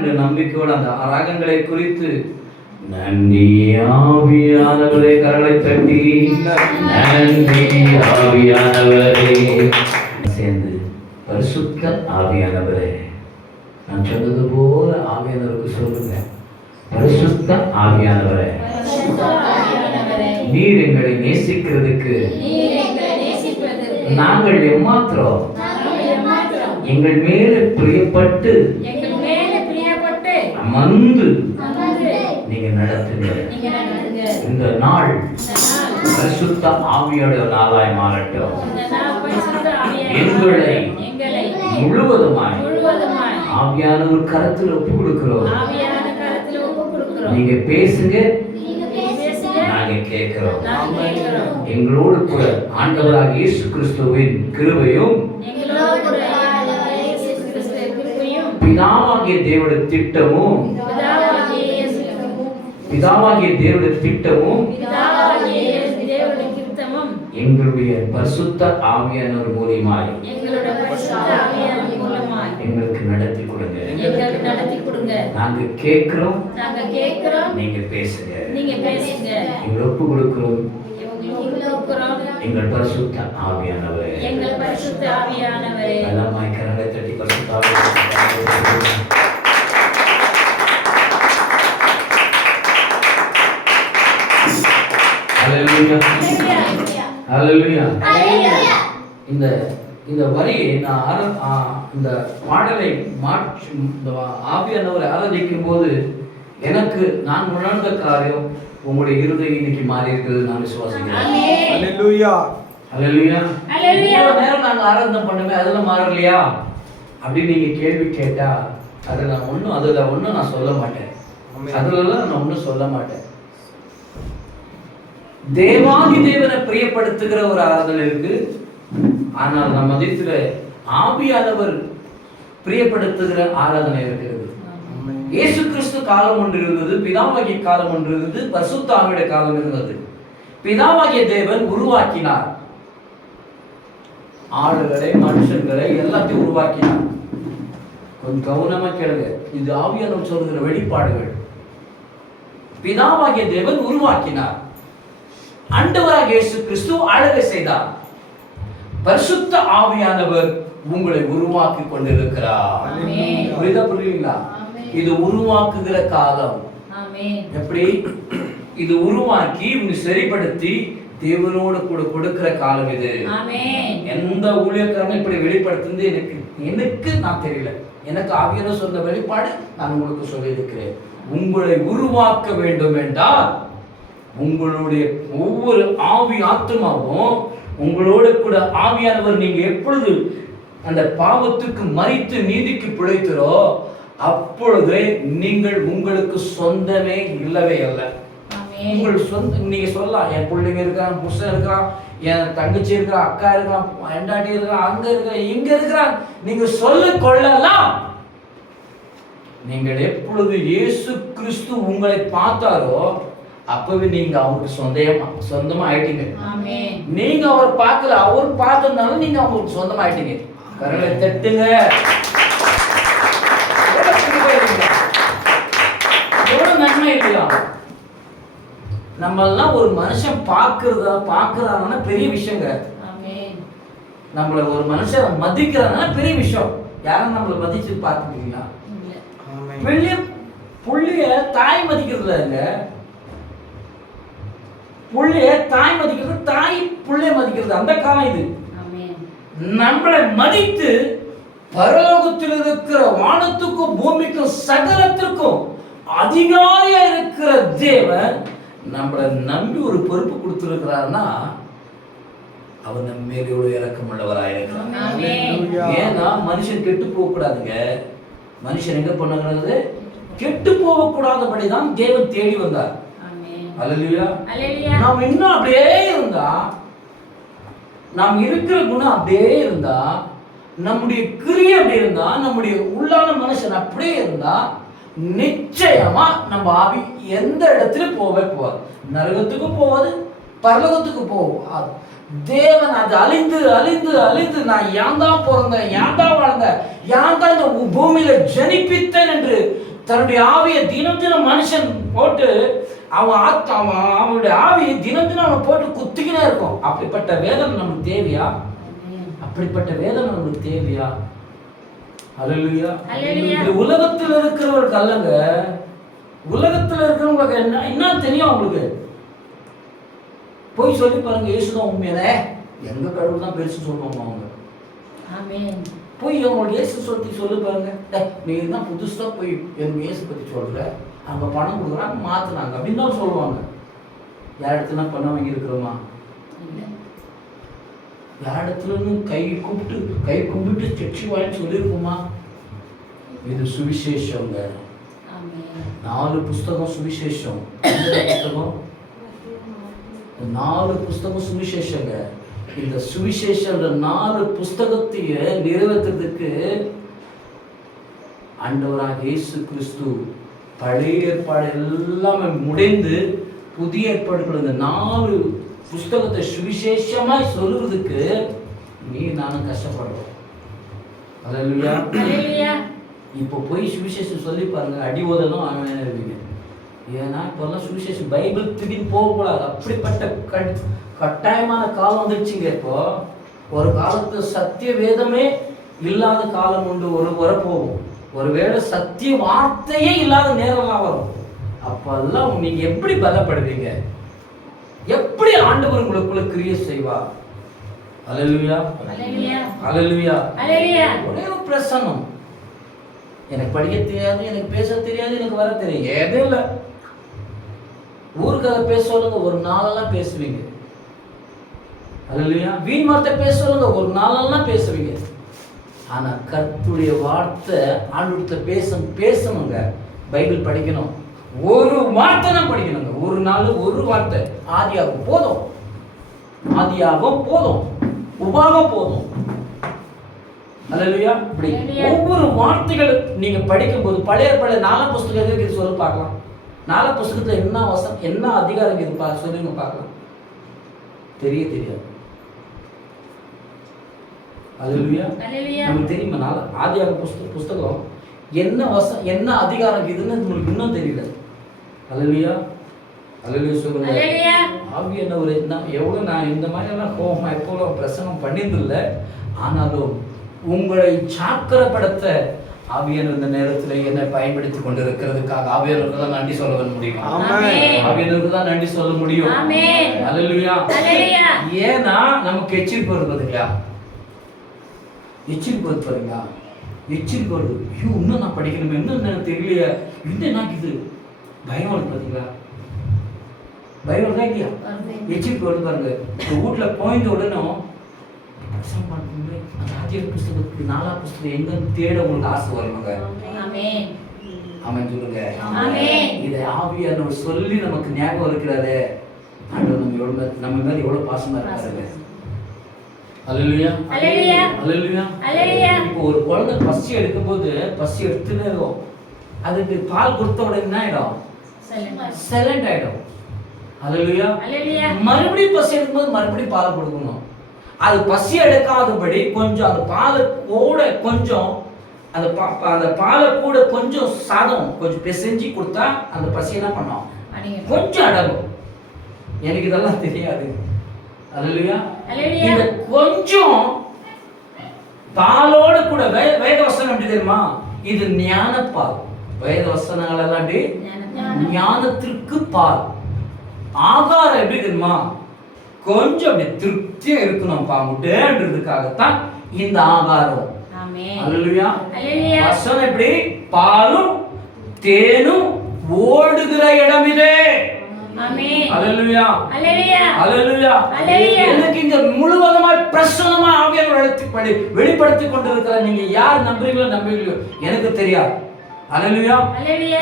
என்ற நம்பிக்கையோடு அந்த ராகங்களை குறித்து நன்றி ஆவியானவரே கரலை தட்டி நன்றி ஆவியானவரே சேர்ந்து பரிசுத்த ஆவியானவரே, நான் சொன்னது போல ஆவியானவருக்கு சொல்லுங்க. பரிசுத்த ஆவியானவரே, நீர் எங்களை நேசிக்கிறதுக்கு நாங்கள் எம்மாத்திரம் எங்கள் மேல பிரியப்பட்டு அமர்ந்து நீங்க நடத்துங்க. இந்த நாள் பரிசுத்த ஆவியோட நாளாய் மாறட்டும். எங்களை முழுவதுமாய் ஆவியானவர் கரத்தில் ஒப்பு கொடுக்கிறோம். நீங்க பேசுங்க, நாங்க கேட்கிறோம். எங்களோடு கூட ஆண்டவராக இயேசு கிறிஸ்துவின் கிருபையும் பிதாவாகிய தேவனுடைய திட்டமும் எங்களுடைய பரிசுத்த ஆவியானவர் மூலமாய் எங்களுக்கு நடத்தி கொடுங்க. நாங்க கேட்கிறோம், நீங்க பேசுங்க. எங்களை ஒப்பு கொடுக்கிறோம். எங்கள் பரிசுத்த ஆவியானவரே, எல்லாமாய் கரங்களை தட்டி பரிசுத்த ஆவியானவரே. ஹல்லேலூயா. இந்த வரியை நான் இந்த பாடலை மாற்றி இந்த ஆவியானவரை ஆராதிக்கும் போது எனக்கு நான் உணர்ந்த காரியம் உங்களுடைய இருதயம் இன்னைக்கு மாறி இருக்கிறது நான் விசுவாசிக்கிறேன். ஹல்லேலூயா. ஹல்லேலூயா. இவ்வளவு நேரம் நாங்க ஆராதனை பண்ணுமே அதெல்லாம் மாறலையா அப்படின்னு நீங்க கேள்வி கேட்டா அதுல ஒன்றும் நான் சொல்ல மாட்டேன். அதுலலாம் நான் ஒன்றும் சொல்ல மாட்டேன். தேவாதி தேவனை பிரியப்படுத்துகிற ஒரு ஆராதனை இருக்கு. ஆனால் நம்ம மதியத்துல ஆவியானவர் பிரியப்படுத்துகிற ஆராதனை இருக்கிறது. இயேசு கிறிஸ்து காலம் ஒன்று இருந்தது, பிதாவாகிய காலம் ஒன்று இருந்தது, பரிசுத்த ஆவியுடைய காலம் இருந்தது. பிதாவாகிய தேவன் உருவாக்கினார், ஆளுகளை மனுஷர்களை எல்லாத்தையும் உருவாக்கினார். கொஞ்சம் கவனமா கேளுங்க, இது ஆவியானவர் சொல்லுகிற வெளிப்பாடுகள். பிதாவாகிய தேவன் உருவாக்கினார், ஆண்டவராகிய இயேசு கிறிஸ்து ஆளுகை செய்தார். பரிசுத்த ஆவியானவர் உங்களை உருவாக்கி கொண்டிருக்கிறார். புரியுதுங்களா? இது உருவாக்குகிற காலம். எப்படி? இது உருவாக்கி உன்னை சரிப்படுத்தி தேவனோடு கூட கொடுக்கிற காலம் இது. எந்த ஊழியக்காரனும் இப்படி வெளிப்படுத்துறது எனக்கு நான் தெரியல. எனக்கு ஆவியானவர் சொன்ன வெளிப்பாடு நான் உங்களுக்கு சொல்லி இருக்கிறேன். உங்களை உருவாக்க வேண்டும் என்றால் உங்களுடைய ஒவ்வொரு ஆவி ஆத்மாவும் உங்களோட கூட ஆவியானவர் நீங்க எப்பொழுது அந்த பாவத்துக்கு மரித்து நீதிக்கு பிழைத்தரோ அப்பொழுது நீங்கள் உங்களுக்கு சொந்தமே இல்லவே அல்ல. உங்கள் சொந்த நீங்க சொல்லலாம், என் பிள்ளைங்க இருக்கான், புருஷன் இருக்கான், என் தங்கச்சி இருக்கிறான், அக்கா இருக்கான், எண்டாட்டி இருக்கான், அங்க இருக்கிறான், இங்க இருக்கிறான், நீங்க சொல்லிக் கொள்ளலாம். நீங்கள் எப்பொழுது இயேசு கிறிஸ்து உங்களை பார்த்தாரோ அப்பவே நீங்க அவருக்கு சொந்தமா ஆயிட்டீங்க. நீங்க அவர் பார்க்கல, அவர் பார்த்ததுனால நீங்க அவங்களுக்கு சொந்தமா ஆயிட்டீங்க. கரங்களை தட்டுங்க. எவ்வளவு நன்மை இல்லையா? நம்ம எல்லாம் ஒரு மனுஷன் பார்க்கறாங்கன்னா பெரிய விஷயங்க. நம்மள ஒரு மனுஷன் மதிக்கிறாங்கன்னா பெரிய விஷயம். யாரும் நம்மள மதிச்சு பார்த்துருக்கீங்களா? புள்ளிய தாய் மதிக்கிறதுல இல்ல, புள்ளைய தாய் மதிக்கிறது, தாய் புள்ளைய மதிக்கிறது. அந்த காலம் இது. நம்மளை மதித்து பரலோகத்தில் இருக்கிற வானத்துக்கும் பூமிக்கும் சகலத்திற்கும் அதிகாரியா இருக்கிற தேவன் நம்மளை நம்பி ஒரு பொறுப்பு கொடுத்திருக்கிறார்னா அவர் நம்ம மேல எவ்வளவு இரக்கம் உள்ளவராயிருக்கிறார். ஏன்னா மனுஷன் கெட்டு போக கூடாதுங்க. மனுஷன் எங்க பண்ணாங்கிறது கெட்டு போக கூடாதபடிதான் தேவன் தேடி வந்தார். அல்லேலூயா. நாம் இன்னும் அப்படியே இருந்தா, நாம் இருக்கிற குணம் அப்படியே இருந்தா, நம்முடைய கிரியை அப்படி இருந்தா, நம்முடைய உள்ளான மனுஷன் அப்படியே இருந்தா நிச்சயமா நம்ம ஆவி எந்த இடத்துல போவாது. நரகத்துக்கும் போவாது, பரலோகத்துக்கும் போவாது. தேவன் அது அழிந்து அழிந்து அழிந்து நான் ஏன் தான் பிறந்தேன், ஏன் தான் வாழ்ந்தேன், ஏன் தான் இந்த பூமியில ஜனிப்பித்தேன் என்று தன்னுடைய ஆவியை தினம் தினம் மனுஷன் போட்டு அவனுடைய ஆவியை தினம் தினம் அவனை போட்டு குத்திக்கினே இருக்கும். அப்படிப்பட்ட வேதனை நமக்கு தேவையா? அப்படிப்பட்ட வேதனை நமக்கு தேவையா? அல்லேலூயா. இது உலகத்தில் இருக்கிறவர்களுக்கு அல்லங்க, உலகத்தில் இருக்கிறவங்களுக்கு என்ன தெரியும்? அவங்களுக்கு போய் சொல்லி பாருங்க, இயேசுதான் உண்மையில எங்க கடவுள் தான் பெருசு சொல்லுவாங்க. அவங்க போய் அவங்களுக்கு இயேசு சொல்லி பாருங்க, நீ தான் புதுசா போய் எனக்கு இயேசு பத்தி சொல்ற, அங்க பணம் கொடுக்குறாங்க மாத்துனாங்க அப்படின்னு தான் சொல்லுவாங்க. யார் இடத்துல பணம் வாங்கி இருக்கிறோமா? யார் இடத்துல கை கும்பிட்டு செட்சி வாங்கி சொல்லியிருக்குமா? இது சுவிசேஷங்க. 4 புஸ்தகம் சுவிசேஷம். புஸ்தகம் 4 புஸ்தகம் சுவிசேஷங்க. இந்த சுவிசேஷம் 4 புஸ்தகத்தைய நிறைவேற்றுறதுக்கு ஆண்டவராக இயேசு கிறிஸ்து பழைய ஏற்பாடு எல்லாமே முடிந்து புதிய ஏற்பாடுகள் இந்த 4 புஸ்தகத்தை சுவிசேஷமாய் சொல்லுறதுக்கு நீ நானும் கஷ்டப்படுறோம். அல்லேலூயா. இப்போ போய் சுவிசேஷம் சொல்லி பாருங்க, அடி ஓதலும் ஆகணும் இருப்பீங்க. ஏன்னா இப்போல்லாம் சுவிசேஷம் பைபிள் திடீர்னு போகக்கூடாது. அப்படிப்பட்ட கட்டாயமான காலம் வந்துடுச்சுங்க. இப்போ ஒரு காலத்து சத்திய வேதமே இல்லாத காலம் உண்டு, வரப்போகும். ஒருவேளை சத்திய வார்த்தையே இல்லாத நேரம்லாம் வரும். அப்பெல்லாம் நீங்க எப்படி பலப்படுவீங்க? எப்படி ஆண்டவர் உங்களுக்குள்ள கிரியை செய்வார்? அல்லேலூயா. அல்லேலூயா. ஒரே ஒரு பிரசன்னம். எனக்கு படிக்க தெரியாது, எனக்கு பேச தெரியாது, எனக்கு வர தெரியும், எதுவும் இல்லை. ஊருக்காக பேச சொல்லுங்க, ஒரு நாளெல்லாம் பேசுவீங்க. அல்லேலூயா. வீண் வார்த்தை பேச சொல்லுங்க, ஒரு நாளெல்லாம் பேசுவீங்க. ஆனா கர்த்தருடைய வார்த்தை ஆண்டவர்கிட்ட பேசணுங்க. பைபிள் படிக்கணும், ஒரு வார்த்தை தான் படிக்கணுங்க. ஒரு நாள் ஒரு வார்த்தை. ஆதியாகம் போதும், ஆதியாகம் போதும், உபாகம் போதும். அல்லேலூயா. இப்படி ஒவ்வொரு வார்த்தைகள் நீங்க படிக்கும் போது பழைய 4 புஸ்தகத்துக்கு இது சொல்ல பார்க்கலாம். 4 புஸ்தகத்துல என்ன வசனம், என்ன அதிகாரம் இது சொல்லுங்க பார்க்கலாம். தெரியாது. அல்லேலூயா. நமக்கு தெரியுமா? ஆதியாகம புஸ்தகம் என்ன அதிகாரம் இதுன்னு உங்களுக்கு இன்னும் தெரியல. அல்லேலூயா. அல்லேலூயா சொல்லுங்க. ஆவியானவர் எவ்வளவு நான் இந்த மாதிரி எல்லாம் கோபமா எப்போ பிரசங்கம் பண்ணியதில்லை. ஆனாலும் உங்களை சாக்கரப்படுத்த ஆவியானவர் இந்த நேரத்தில் என்னை பயன்படுத்தி கொண்டிருக்கிறதுக்காக ஆவியானவருக்கு தான் நன்றி சொல்ல முடியும். ஆவியானவருக்கு தான் நன்றி சொல்ல முடியும். அல்லேலூயா. ஏன்னா நமக்கு எச்சரிப்பு வருது இல்லையா? எச்சரிப்பு வருது பாருங்களா? எச்சரிப்பு வருது. ஐயோ இன்னும் நான் படிக்கணுமே, இன்னும் எனக்கு தெரியலையே, இன்னும் எனக்கு இது பயம் வருது பார்த்தீங்களா? பயம் வருதா இல்லையா? எச்சரிப்பு வருது பாருங்க. வீட்டுல போயிந்த உடனே புஸ்தகத்துக்கு 4 புஸ்தகம் எங்கன்னு தேட உங்களுக்கு ஆசை வருவாங்க. ஆமென் சொல்லுங்க. இதை ஆவியானவர் சொல்லி நமக்கு ஞாபகம் இருக்கிறாரு. ஆண்டவர் நம்ம மேல எவ்வளவு பாசமா இருக்காரு. அல்லேலூயா. இப்போ ஒரு குழந்தை பசி எடுக்கும் போது பசி எடுத்துனே இருக்கும். அதுக்கு பால் கொடுத்த உடனே என்ன ஆயிடும்? சைலண்ட் ஆயிடும். அல்லேலூயா. மறுபடியும் பசி எடுக்கும்போது மறுபடியும் பால் கொடுக்கணும். அது பசி எடுக்காதபடி கொஞ்சம் அந்த பாலை கூட கொஞ்சம் அந்த பாலை கூட கொஞ்சம் சாதம் கொஞ்சம் பிசைஞ்சு கொடுத்தா அந்த பசி என்ன பண்ணும்? கொஞ்சம் அடங்கும். எனக்கு இதெல்லாம் தெரியாது. அல்லேலூயா. இந்த கொஞ்சம் பாலோட கூட வேத வசனம் எப்படி தெரியுமா? இது ஞானப்பால். வேத வசனங்கள் எல்லாம் ஞானத்திற்கு பால். ஆகாரம் எப்படி தெரியுமா? கொஞ்சம் அப்படி திருப்தியா இருக்கணும் பாமுட்டேன்றதுக்காகத்தான் இந்த ஆகாரம். அல்லேலூயா. வசனம் எப்படி? பாலும் தேனும் ஓடுகிற இடம் இதே. அல்லேலூயா. அல்லேலூயா. எனக்கு இங்க முழுவதுமாய் பிரசன்னமா ஆவியானவர் வெளிப்படுத்தி கொண்டிருக்கிற நீங்க யார் நம்புறீங்களோ நம்புறீங்களோ எனக்கு தெரியாது. அல்லேலூயா.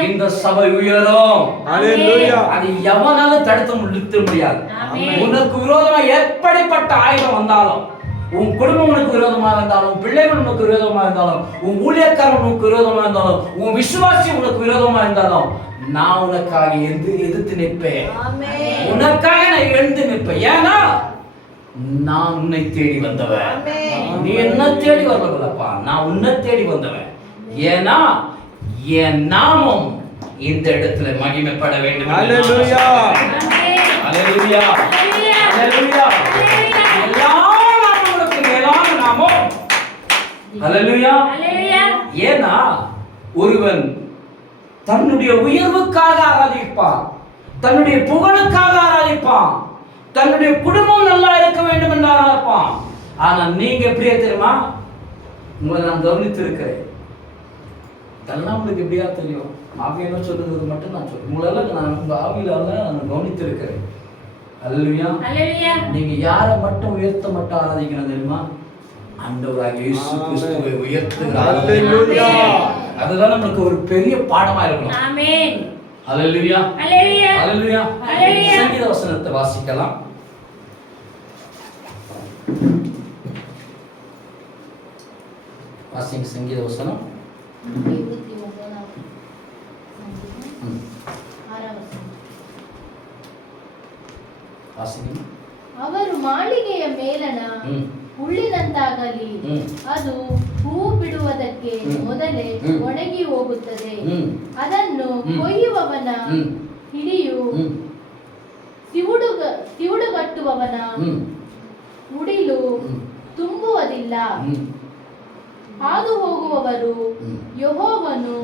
இந்த சபை உயரும். அல்லேலூயா. அது எவனாலும் தடுத்து நிறுத்த முடியாது. உனக்கு விரோதமா எப்படிப்பட்ட ஆயுதம் வந்தாலும், உன் குடும்பம் உனக்கு விரோதமாக இருந்தாலும், பிள்ளைகள் உனக்கு விரோதமாக இருந்தாலும், உன் ஊழியக்காரன் உனக்கு விரோதமாக இருந்தாலும், உன் விசுவாசி உனக்கு விரோதமாக இருந்தாலும், நான் உனக்காக எதிர்த்து நிற்பேன். உனக்காக நான் எழுந்து நிற்பேன். ஏன்னா நான் உன்னை தேடி வந்தவன். நீ என்ன தேடி வரலப்பா, நான் உன்னை தேடி வந்தவன். ஏன்னா என் நாமம் இந்த இடத்துல மகிமைப்பட வேண்டும். ஹalleluya ஹalleluya ஹalleluya. எல்லா நாமங்களுக்கும் மேலான நாமம் ஹalleluya. ஏன்னா ஒருவன் தன்னுடைய உயர்வுக்காக ஆராதிப்பான், தன்னுடைய புகழுக்காக ஆராதிப்பான், தன்னுடைய குடும்பம் நல்லா இருக்க வேண்டும் என்று ஆராதிப்பான். ஆனா நீங்க எப்படியா தெரியுமா? உங்களை நான் கவனித்திருக்கிறேன். இதெல்லாம் உங்களுக்கு எப்படியா தெரியும்? ஆவியான சொல்றது மட்டும் நான் சொல்றேன். உங்களெல்லாம் நான் உங்க ஆவியில நான் கவனித்திருக்கிறேன். ஹalleluya. நீங்க யாரை மட்டும் உயர்த்த மட்டும் ஆராதிக்கணும் தெரியுமா? ஆண்டவராகிய இயேசு கிறிஸ்துவை உயர்த்துகிறார். ஹalleluya. அதுதான் நமக்கு ஒரு பெரிய பாடமா இருக்கணும். ஆமென். ஹalleluya ஹalleluya ஹalleluya. சங்கீத வசனத்தை வாசிக்கலாம். வாசிங்க சங்கீத வசனம் 29 ವಾಸಿನಿ ಅವರು ಮಾಳಿಗೆಯ ಮೇಲಣ ಹುಲ್ಲಿನಂತಾಗಲಿ ಅದು ಹೂ ಬಿಡುವುದಕ್ಕೆ ಮೊದಲೇ ಒಣಗಿ ಹೋಗುತ್ತದೆ. ಅದನ್ನು ಕೊಯ್ಯುವವನ ಹಿಡಿಯು ಸಿವುಡುಗಟ್ಟುವವನ ಉಡಿಲು ತುಂಬುವುದಿಲ್ಲ. ಹಾದು ಹೋಗುವವರು ಯೆಹೋವನು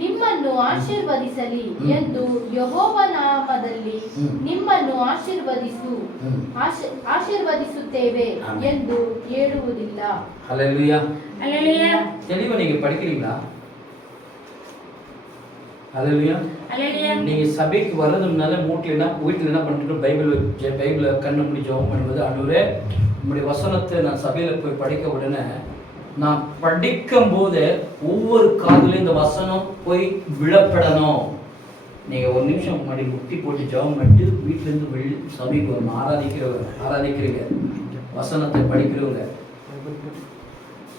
ನಿಮ್ಮನ್ನು ಆಶೀರ್ವದಿಸಲಿ ಎಂದು ಯೆಹೋವ ನಾಮದಲ್ಲಿ ನಿಮ್ಮನ್ನು ஆசீர்வதிசுத்தேவே ಎಂದು ಹೇಳುವುದಿಲ್ಲ. ஹalleluya ஹalleluya. தெளிவா நீங்க படிக்கிறீங்களா? ஹalleluya ஹalleluya. நீங்க சபைக்கு வரதுனால வீட்ல என்ன பண்ணிட்டு பைபிள் கண்ணு மூடி ஜெபம் பண்ணுவது, ஆண்டவரே உம்முடைய வசனத்தை நான் சபையில போய் படிக்க உடனே நான் படிக்கும் போது ஒவ்வொரு காதுல இந்த வசனம் போய் விழப்படணும். நீங்க ஒரு நிமிஷம் முன்னாடி முட்டி போட்டு ஜெபம் பண்ணிட்டு வீட்டுல இருந்து சபைக்கு ஒரு ஆராதிக்கிறீங்க, வசனத்தை படிக்கிறவங்க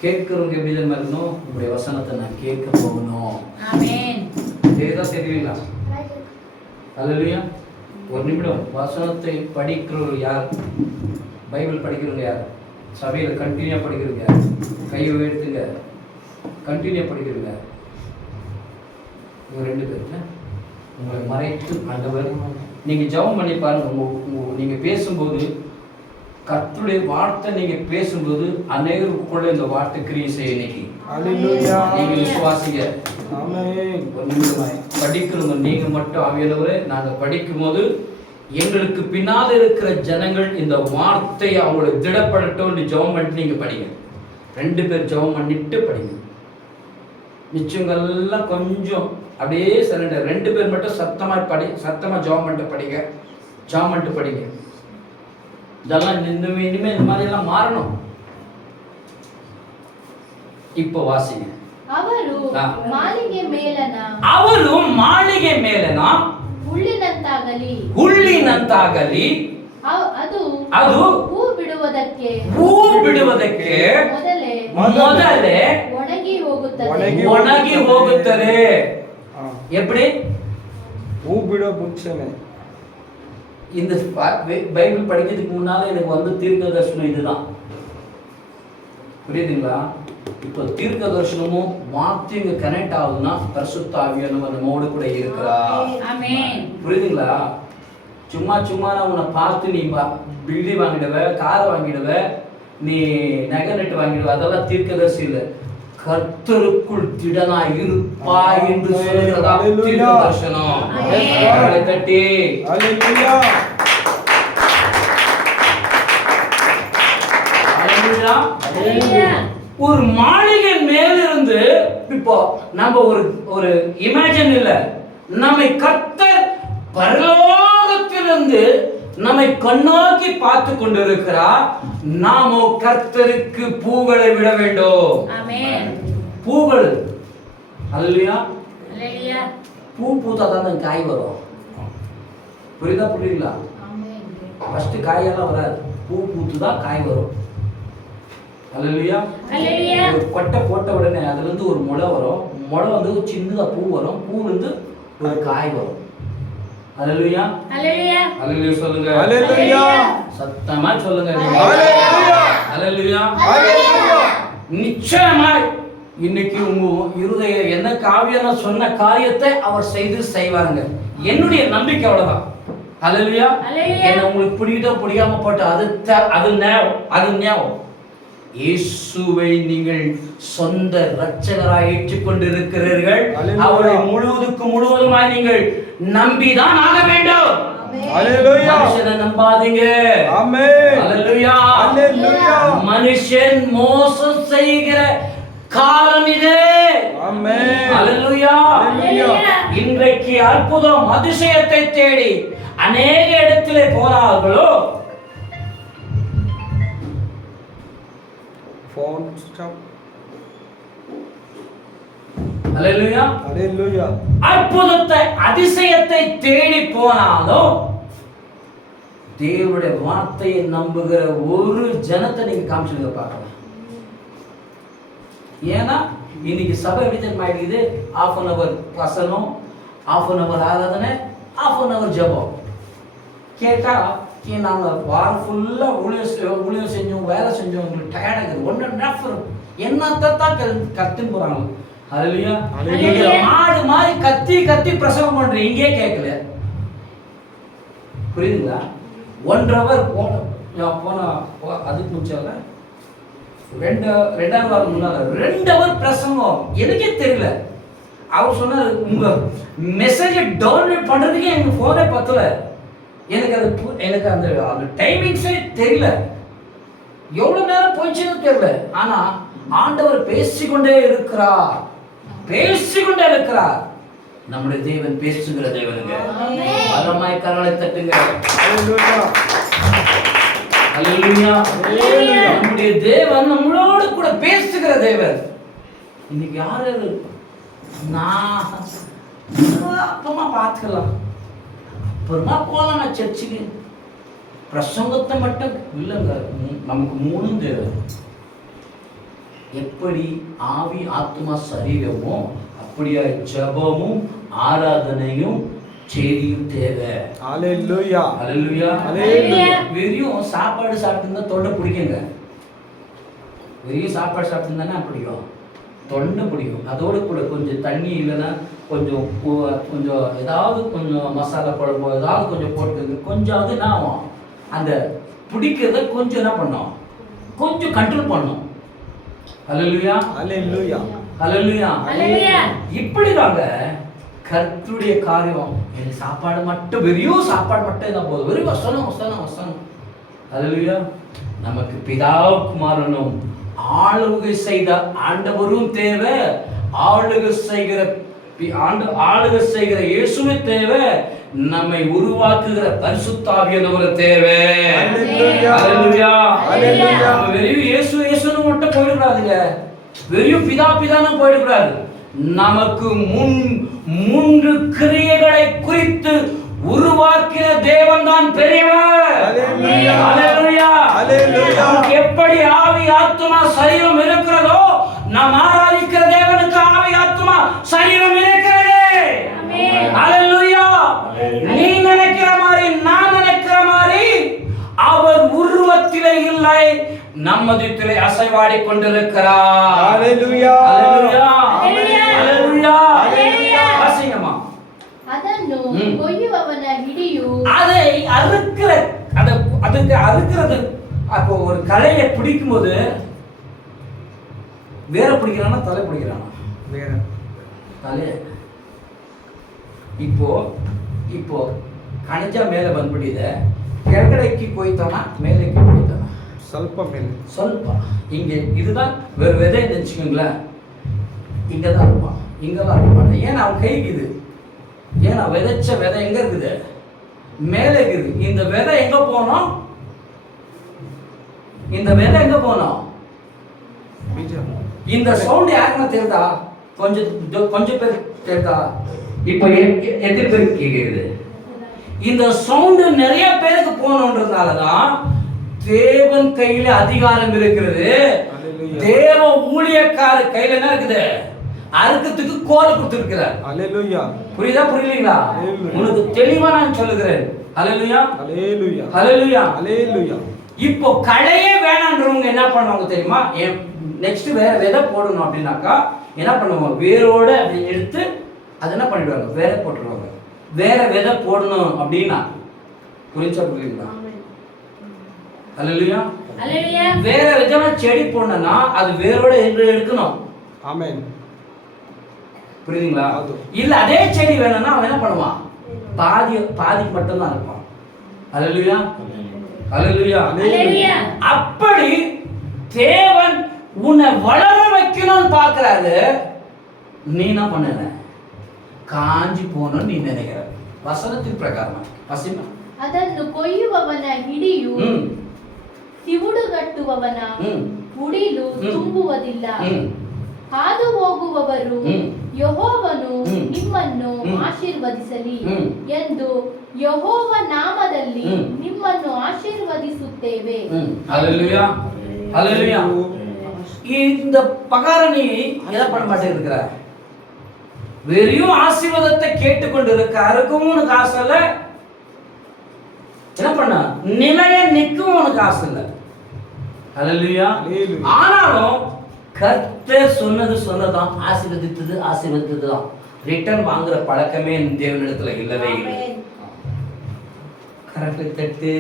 கேட்கிறவங்க எப்படி தான் இருக்கணும்? உங்களுடைய வசனத்தை நான் கேட்க போகணும். ஆமென். இதுதான் தெரியுங்களா? ஹalleluya. ஒரு நிமிடம் வசனத்தை படிக்கிறவங்க யார்? பைபிள் படிக்கிறவங்க யார்? சபையில கண்டினியூ படிக்கிறீங்க, கையை எடுத்துங்க. கண்டினியூ படிக்கிறீங்க. இவங்க 2 பேர் உங்களை மறைத்து ஆண்டவர் நீங்க ஜெபம் பண்ணி பாருங்க. நீங்க பேசும்போது கர்த்தருடைய வார்த்தை நீங்க பேசும்போது அநேகருக்குள்ள இந்த வார்த்தை கிரியை செய்ய இன்னைக்கு. ஹalleluya. நீங்க விசுவாசிங்க. ஆமென். படிக்கிறவங்க நீங்க மட்டும் ஆவியானவரே நாங்க படிக்கும்போது எங்களுக்கு பின்னால் இருக்கிற ஜனங்கள் இந்த வார்த்தையை அவங்களை திடப்படட்டும் ஜெபம் பண்ணிட்டு நீங்க படிங்க. 2 பேர் ஜெபம் பண்ணிட்டு படிங்க. மிச்சங்கள்லாம் கொஞ்சம் அப்படியே சரண்டர். 2 பேர் மட்டும் சத்தமா ஜெபம் பண்ணிட்டு படிங்க. ஜெபம் பண்ணிட்டு படிங்க. இதெல்லாம் இனிமே இந்த மாதிரி எல்லாம் மாறணும். இப்போ வாசிங்க. ಅವರು ಮಾಳಿಗೆ ಮೇಲನ ಹುಲ್ಲಿನಂತಾಗಲಿ ಅದು ಹೂ ಬಿಡುವುದಕ್ಕೆ ಮೊದಲೇ ಒಣಗಿ ಹೋಗುತ್ತದೆ. எப்படி பூ விட முச்சமே. இந்த பைபிள் படிக்கிறதுக்கு முன்னால எனக்கு வந்து தீர்க்க தரிசனம் இதுதான். புரியுதுங்களா? இப்போ தீர்க்க தரிசனமும் வார்த்தைங்க கனெக்ட் ஆகுதுன்னா பரிசுத்த ஆவியானவர் நம்மோடு கூட இருக்கிறார். ஆமென். புரியுதுங்களா? சும்மா நான் உன்னை பார்த்து நீ பில்டிங் வாங்கிடுவ, கார் வாங்கிடுவ, நீ நகை நட்டு வாங்கிடுவ, அதெல்லாம் தீர்க்க தரிசனம் இல்லை. கர்த்தருக்குள் திடனாய் இருப்பாய் என்று சொல்கிறதா தீர்க்க தரிசனம். தட்டி ஹalleluya ஹalleluya. ஒரு மாளிகை மேலிருந்து இப்போ நம்ம ஒரு இமேஜின் இல்ல, நம்மை கர்த்தர் பரலோகத்திலிருந்து நம்மை கண்ணோக்கி பார்த்து கொண்டிருக்கிறார். நாமோ கர்த்தருக்கு பூகளை விட வேண்டும். ஆமென். பூகள் ஹalleluya ஹalleluya. பூ பூத்தாதான் காய் வரும். புரியுங்களா? ஆமென். ஃபர்ஸ்ட் காயெல்லாம் வராது, பூ பூத்துதான் காய் வரும். ஹalleluya ஹalleluya. ஒரு கொட்டை போட்ட உடனே அதுல இருந்து ஒரு முளை வரும். முளை வந்து சின்னதா பூ வரும். பூல இருந்து ஒரு காய் வரும். ஹalleluya ஹalleluya ஹalleluya சொல்லுங்க. ஹalleluya சத்தமா சொல்லுங்க. ஹalleluya ஹalleluya ஹalleluya. நிச்சயமாய் இன்னைக்கு உங்க இருதய என்ன காவியான சொன்ன காரியத்தை அவர் செய்வாருங்க. என்னுடைய நம்பிக்கை அவ்வளவுதான். ஹல்லேலூயா. என்ன உங்களுக்கு பிடிக்கிட்டோ பிடிக்காம போட்டு அது ஞாபகம். இயேசுவை நீங்கள் சொந்த இரட்சகராய் ஏற்றுக்கொண்டிருக்கிறீர்கள். அவரை முழுவதுமாய் நீங்கள் நம்பிதான் ஆக வேண்டும். ஹல்லேலூயா. மனுஷனை நம்பாதீங்க. ஆமென். ஹல்லேலூயா. ஹல்லேலூயா. மனுஷன் மோசம் செய்கிற காலம் இது. ஆமென். ஹல்லேலூயா. ஹல்லேலூயா. இன்றைக்கு அற்புதம் அதிசயத்தை தேடி அநேக இடத்திலே போனார்களோ. Phone stop. ஹல்லேலூயா. ஹல்லேலூயா. அற்புதத்தை அதிசயத்தை தேடி போனாலும் தேவனுடைய வார்த்தையை நம்புகிற ஒரு ஜனத்தை நீங்க காமிச்சுங்க பார்க்கலாம். ஏன்னா இன்னைக்கு சபை எப்படி ஆயிடுது, 1/2 hour வசனம், 1/2 hour ஆராதனை, 1/2 hour ஜெபம். கேட்டா நாங்கள் வாரம் ஃபுல்லா ஊழியம் செஞ்சோம், வேலை செஞ்சோம், உங்களுக்கு டயர்டாக இருக்குது, 1.5 hour என்னத்தான் கத்துன்னு போறாங்க. ஹல்லேலூயா. ஹல்லேலூயா. மாடு மாதிரி கத்தி பிரசவம் பண்றீங்க, இங்கே கேட்கல. புரியுதுங்களா? 1 hour போன அதுக்கு முடிச்சால 2 வாரம் முன்னால 2 hour பிரசங்கம் எனக்கே தெரியல. அவர் சொன்னார், உங்க மெசேஜை டவுன்லோட் பண்றதுக்கே எனக்கு போனே பத்தல. எனக்கு அந்த டைமிங்ஸே தெரியல, எவ்வளவு நேரம் போயிடுச்சுன்னு தெரியல. ஆனா ஆண்டவர் பேசிக்கொண்டே இருக்கிறார். நம்முடைய தேவன் பேசுகிற தேவனுங்க. பலமாய் கரங்களை தட்டுங்க. ஹல்லேலூயா. நம்முடைய தேவன் நம்மளோடு கூட பேசுகிற தேவன். இன்னைக்கு யாரு நான் அப்பமா பார்த்துக்கலாம், அப்புறமா போகலாம் நான் சர்ச்சுக்கு, பிரசங்கத்தை மட்டும் இல்லைங்க. நமக்கு 3 தேவை. எப்படி ஆவி ஆத்மா சரீரமோ அப்படியா ஜெபமும் ஆராதனையும் செய்தியும் தேவை. ஹல்லேலூயா. ஹல்லேலூயா. ஹல்லேலூயா. வெறும் சாப்பாடு சாப்பிட்டு தொண்டை பிடிக்குங்க. வெறும் சாப்பாடு சாப்பிட்டு பிடிக்கும், தொண்டை பிடிக்கும். அதோடு கூட கொஞ்சம் தண்ணி இல்லைன்னா கொஞ்சம் ஏதாவது கொஞ்சம் மசாலா குழம்பு ஏதாவது கொஞ்சம் போட்டு கொஞ்சம் என்ன ஆகும், அந்த பிடிக்கிறத கொஞ்சம் என்ன பண்ணோம், கொஞ்சம் கண்ட்ரோல் பண்ணோம். ஹல்லேலூயா. ஹல்லேலூயா. ஹல்லேலூயா. இப்படிதாங்க கர்த்தருடைய காரியம். எனக்கு சாப்பாடு மட்டும், வெறும் சாப்பாடு மட்டும் என்ன போதும், வெறும் வசனம். ஹல்லேலூயா. நமக்கு பிதாவு குமாரனும் ஆளுகை செய்த ஆண்டவரும் தேவை, ஆளுகை செய்கிற இயேசுவே தேவை, நம்மை உருவாக்குகிற பரிசுத்த ஆவியானவர் தேவை. ஹல்லேலூயா. ஹல்லேலூயா. வெறும் இயேசுன்னு மட்டும் போயிடக்கூடாதுங்க, வெறும் பிதான்னு போயிடக்கூடாது. நமக்கு 3 கிரியைகளை குறித்து உருவாக்கின தேவன் தான் பெரியவர். ஹல்லேலூயா. ஹல்லேலூயா. எப்படி ஆவி ஆத்மா சரீரம் இருக்கிறதோ, நாம் ஆராதிக்கிற தேவனுக்கு ஆவி ஆத்மா சரீரம் இருக்கிறது. ஹல்லேலூயா. நீ நினைக்கிற மாதிரி, நான் நினைக்கிற மாதிரி அவர் உருவத்திலே இல்லை, நம்மதிலே அசைவாடி கொண்டிருக்கிறார். ஹல்லேலூயா. ஹல்லேலூயா. ஹல்லேலூயா. வாசிங்கம்மா. ಅದನ್ನು ಕೊಯ್ಯುವವನ ಹಿಡಿಯು. அதை அறுக்கிறது. அப்போ ஒரு கலையை பிடிக்கும் போது வேற பிடிக்கிறானா தலை பிடிக்கிறானா? வேற ತಲೆ. இப்போ ಕಣಜ ಮೇಲೆ ಬಂದ್ಬಿಟ್ಟಿದೆ, ಕೆಳಗಡೆಕ್ಕೆ போய்ತಾನ ಮೇಲಕ್ಕೆ போய்ತಾನ? ಸ್ವಲ್ಪ இங்கே இதுதான் வேற விதை நினைச்சுக்கோங்களேன், இங்கே தான் இருப்பான், இங்கெல்லாம் இருக்க மாட்டான். ஏன்னா அவன் கைக்கு இது, ஏன்னா விதைச்ச விதை எங்க இருக்குது, மேலே இருக்குது. இந்த விதை எங்க போனோம், இந்த விதை எங்க போனோம், இந்த சவுண்ட் யாருன்னா தெரியுதா? கொஞ்சம் பேர் தெரியுதா? இப்போ எத்தனை பேருக்கு கேட்குது? இந்த சவுண்ட் நிறைய பேருக்கு போனோன்றதுனாலதான் தேவன் கையில அதிகாரம் இருக்கிறது. தேவ ஊழியக்கார கையில என்ன இருக்குது? அறுக்கிறதுக்கு கோலை கொடுத்திருக்கிறார். ஹல்லேலூயா. புரியுதா புரியலீங்களா? உங்களுக்கு தெளிவா நான் சொல்லுகிறேன். ஹல்லேலூயா. ஹல்லேலூயா. ஹல்லேலூயா. ஹல்லேலூயா. இப்போ களையே வேணான்றவங்க என்ன பண்ணுவாங்க தெரியுமா? நெக்ஸ்ட் வேற விதை போடணும் அப்படின்னாக்கா என்ன பண்ணுவோம், வேரோட அப்படி எடுத்து அது என்ன பண்ணிடுவாங்க, வேற போட்டுருவாங்க. வேற விதை போடணும் அப்படின்னா புரிஞ்சா புரியுங்களா? அல்லேலூயா. வேற விதமா செடி போடணும்னா அது வேரோட எடுக்கணும். ஆமென். புரியுதுங்களா? இல்ல அதே செடி வேணும்னா அவன் என்ன பண்ணுவான், பாதிக்கு மட்டும் தான் இருப்பான். அல்லேலூயா. அல்லேலூயா. அப்படி தேவன் உன்னை வளர வைக்கணும்னு பார்க்கறாரு. நீ என்ன பண்ண, காஞ்சி போகணும்னு நீ நினைக்கிற. வசனத்தின் பிரகாரமா வசனம் ಅದನ್ನು ಕೊಯ್ಯುವವನ ಹಿಡಿಯು ಸಿವುಡುಗಟ್ಟುವವನ ಉಡಿಲು ತುಂಬುವುದಿಲ್ಲ. ಹಾದು ಹೋಗುವವರು ಯೆಹೋವನು ನಿಮ್ಮನ್ನು ಆಶೀರ್ವದಿಸಲಿ ಎಂದು ಯೆಹೋವ ನಾಮದಲ್ಲಿ ನಿಮ್ಮನ್ನು ಆಶೀರ್ವದಿಸುತ್ತೇವೆ. ஹல்லேலூயா. ஹல்லேலூயா. இந்த பகாரணி என்ன பண்ண மாட்டேங்கிற, வெறும் ஆசீர்வாதத்தை கேட்டுக்கொண்டு இருக்காருக்கும் உனக்கு ஆசை இல்லை. என்ன பண்ண, நிலைய நிற்கும் உனக்கு ஆசை இல்லை. ஹல்லேலூயா. ஆனாலும் கர்த்தர் சொன்னதான் ஆசீர்வதித்தது தான். ரிட்டர்ன் வாங்குற பழக்கமே தேவனிடத்துல இல்லவே இல்லை. கரத்தை தட்டு.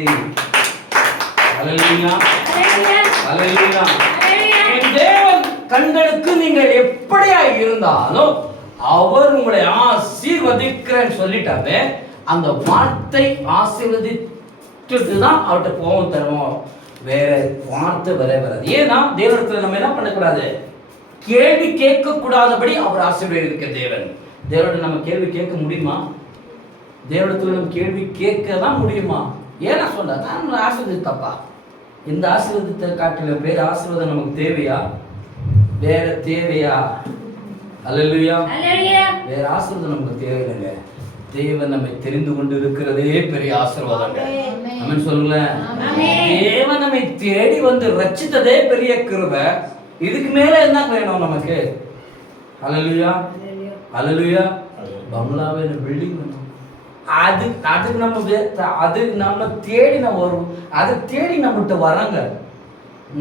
ஹல்லேலூயா. ஹல்லேலூயா. தேவன் கண்களுக்கு நீங்கள் எப்படியா இருந்தாலும் அவர் உங்களை ஆசீர்வதிக்கிறேன்னு சொல்லிட்டாரு. அந்த வார்த்தை ஆசீர்வதிச்சுட்டு தான் அவர்கிட்ட போவோம் தருவோம். வேற வார்த்தை வராது. ஏன்னா தேவனிடத்துல நம்ம என்ன பண்ணக்கூடாது, கேள்வி கேட்க கூடாதபடி அவர் ஆசீர்வதிக்க தேவன். தேவனோட நம்ம கேள்வி கேட்க முடியுமா? தேவனிடத்துல நம்ம கேள்வி கேட்க தான் முடியுமா? ஏன்னா சொல்ல நான் ஆசீர்வதித்தப்பா, இந்த ஆசீர்வாதத்தை காட்டில வேற ஆசீர்வாதம் நமக்கு தேவையா? வேற தேவையா? அல்லேலூயா. வேற ஆசீர்வாதம் நமக்கு தேவையில்லைங்க. தேவன் நம்மை தெரிந்து கொண்டு இருக்கிறதே பெரிய ஆசீர்வாதங்க. ஆமென் சொல்லுங்க. தேவன் நம்மை தேடி வந்து ரட்சித்ததே பெரிய கிருபை. இதுக்கு மேல என்ன வேணும் நமக்கு? அல்லேலூயா. அல்லேலூயா. பங்களாவே பில்டிங் வேணும். அதுக்கு நம்ம தேடி நம்ம வரும். அதை தேடி நம்மகிட்ட வராங்க.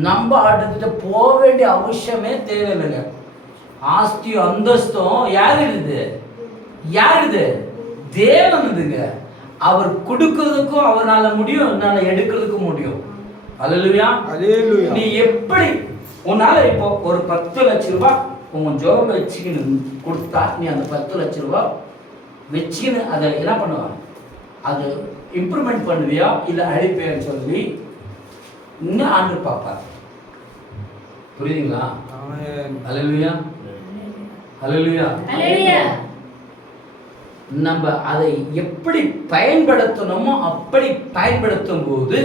நம்ம அடுத்த போக வேண்டிய அவசியமே தேவையில்லைங்க. ஆஸ்தியும் அந்தஸ்தும் யாருது? தேவன் இதுங்க. அவர் கொடுக்கிறதுக்கும் அவரால முடியும், என்னால எடுக்கிறதுக்கும் முடியும். அல்லேலூயா. நீ எப்படி உன்னால இப்போ ஒரு 10 லட்சம் ரூபாய் உன் ஜோப வச்சுக்கின்னு கொடுத்தா நீ அந்த 10 லட்சம் ரூபாய் வச்சுக்கின்னு அதை என்ன பண்ணுவா, அது இம்ப்ரூவ்மெண்ட் பண்ணுவியா இல்ல அழிப்பேன்னு சொல்லி இன்னும் ஆண்டு பார்ப்பார். புரியுதுங்களா? அல்லேலூயா. அல்லேலூயா. நம்ம அதை எப்படி பயன்படுத்தணுமோ அப்படி பயன்படுத்தும் போது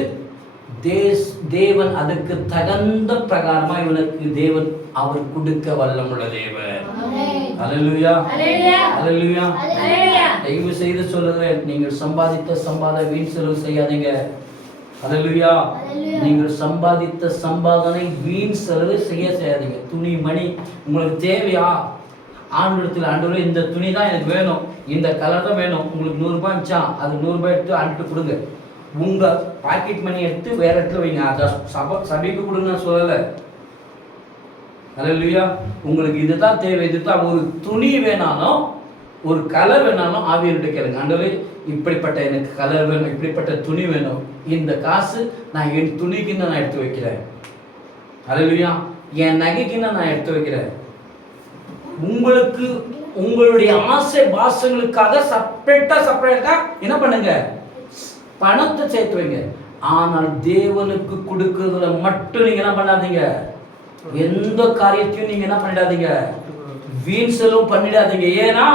தேவன் அதுக்கு தகுந்த பிரகாரமா இவனுக்கு தேவன் அவர் கொடுக்க வல்லமுள்ள தேவன். அல்லேலூயா. அல்லேலூயா. தயவு செய்து சொல்லுகிறேன், நீங்கள் சம்பாதித்த சம்பாதனை வீண் செலவு செய்யாதீங்க. அல்லேலூயா. நீங்கள் சம்பாதித்த சம்பாதனை வீண் செலவு செய்யாதீங்க. துணி மணி உங்களுக்கு தேவையா? ஆண்டவரத்தில் ஆண்டவரே இந்த துணி தான் எனக்கு வேணும், இந்த கலர் தான் வேணும். உங்களுக்கு 100 ரூபாய் இருந்துச்சா அது 100 ரூபாய் எடுத்து ஆண்டுட்டு கொடுங்க. உங்க பாக்கெட் மணி எடுத்து வேற இடத்துல வைங்க. அதை சபைக்கு கொடுங்க சொல்லலை. அல்லேலூயா. உங்களுக்கு இதுதான் தேவை, இதுதான். ஒரு துணி வேணாலும் ஒரு கலர் வேணாலும் ஆவியர்கிட்ட கேளுங்க. ஆண்டவரே இப்படிப்பட்ட எனக்கு கலர் வேணும், இப்படிப்பட்ட துணி வேணும், இந்த காசு நான் என் துணிக்குன்னு நான் எடுத்து வைக்கிறேன். அல்லேலூயா. என் நகைக்குன்னு நான் எடுத்து வைக்கிறேன். உங்களுக்கு உங்களுடைய ஆசை பாசங்களுக்காக செப்பரேட்டா என்ன பண்ணுங்க, பணத்தை சேர்த்து வைங்க. ஆனால் தேவனுக்கு கொடுக்கறதுல மட்டும் நீங்க என்ன பண்ணாதீங்க, எந்த காரியத்தையும் நீங்க என்ன பண்ணிடாதீங்க, வீண் செலவு பண்ணிடாதீங்க. ஏன்னா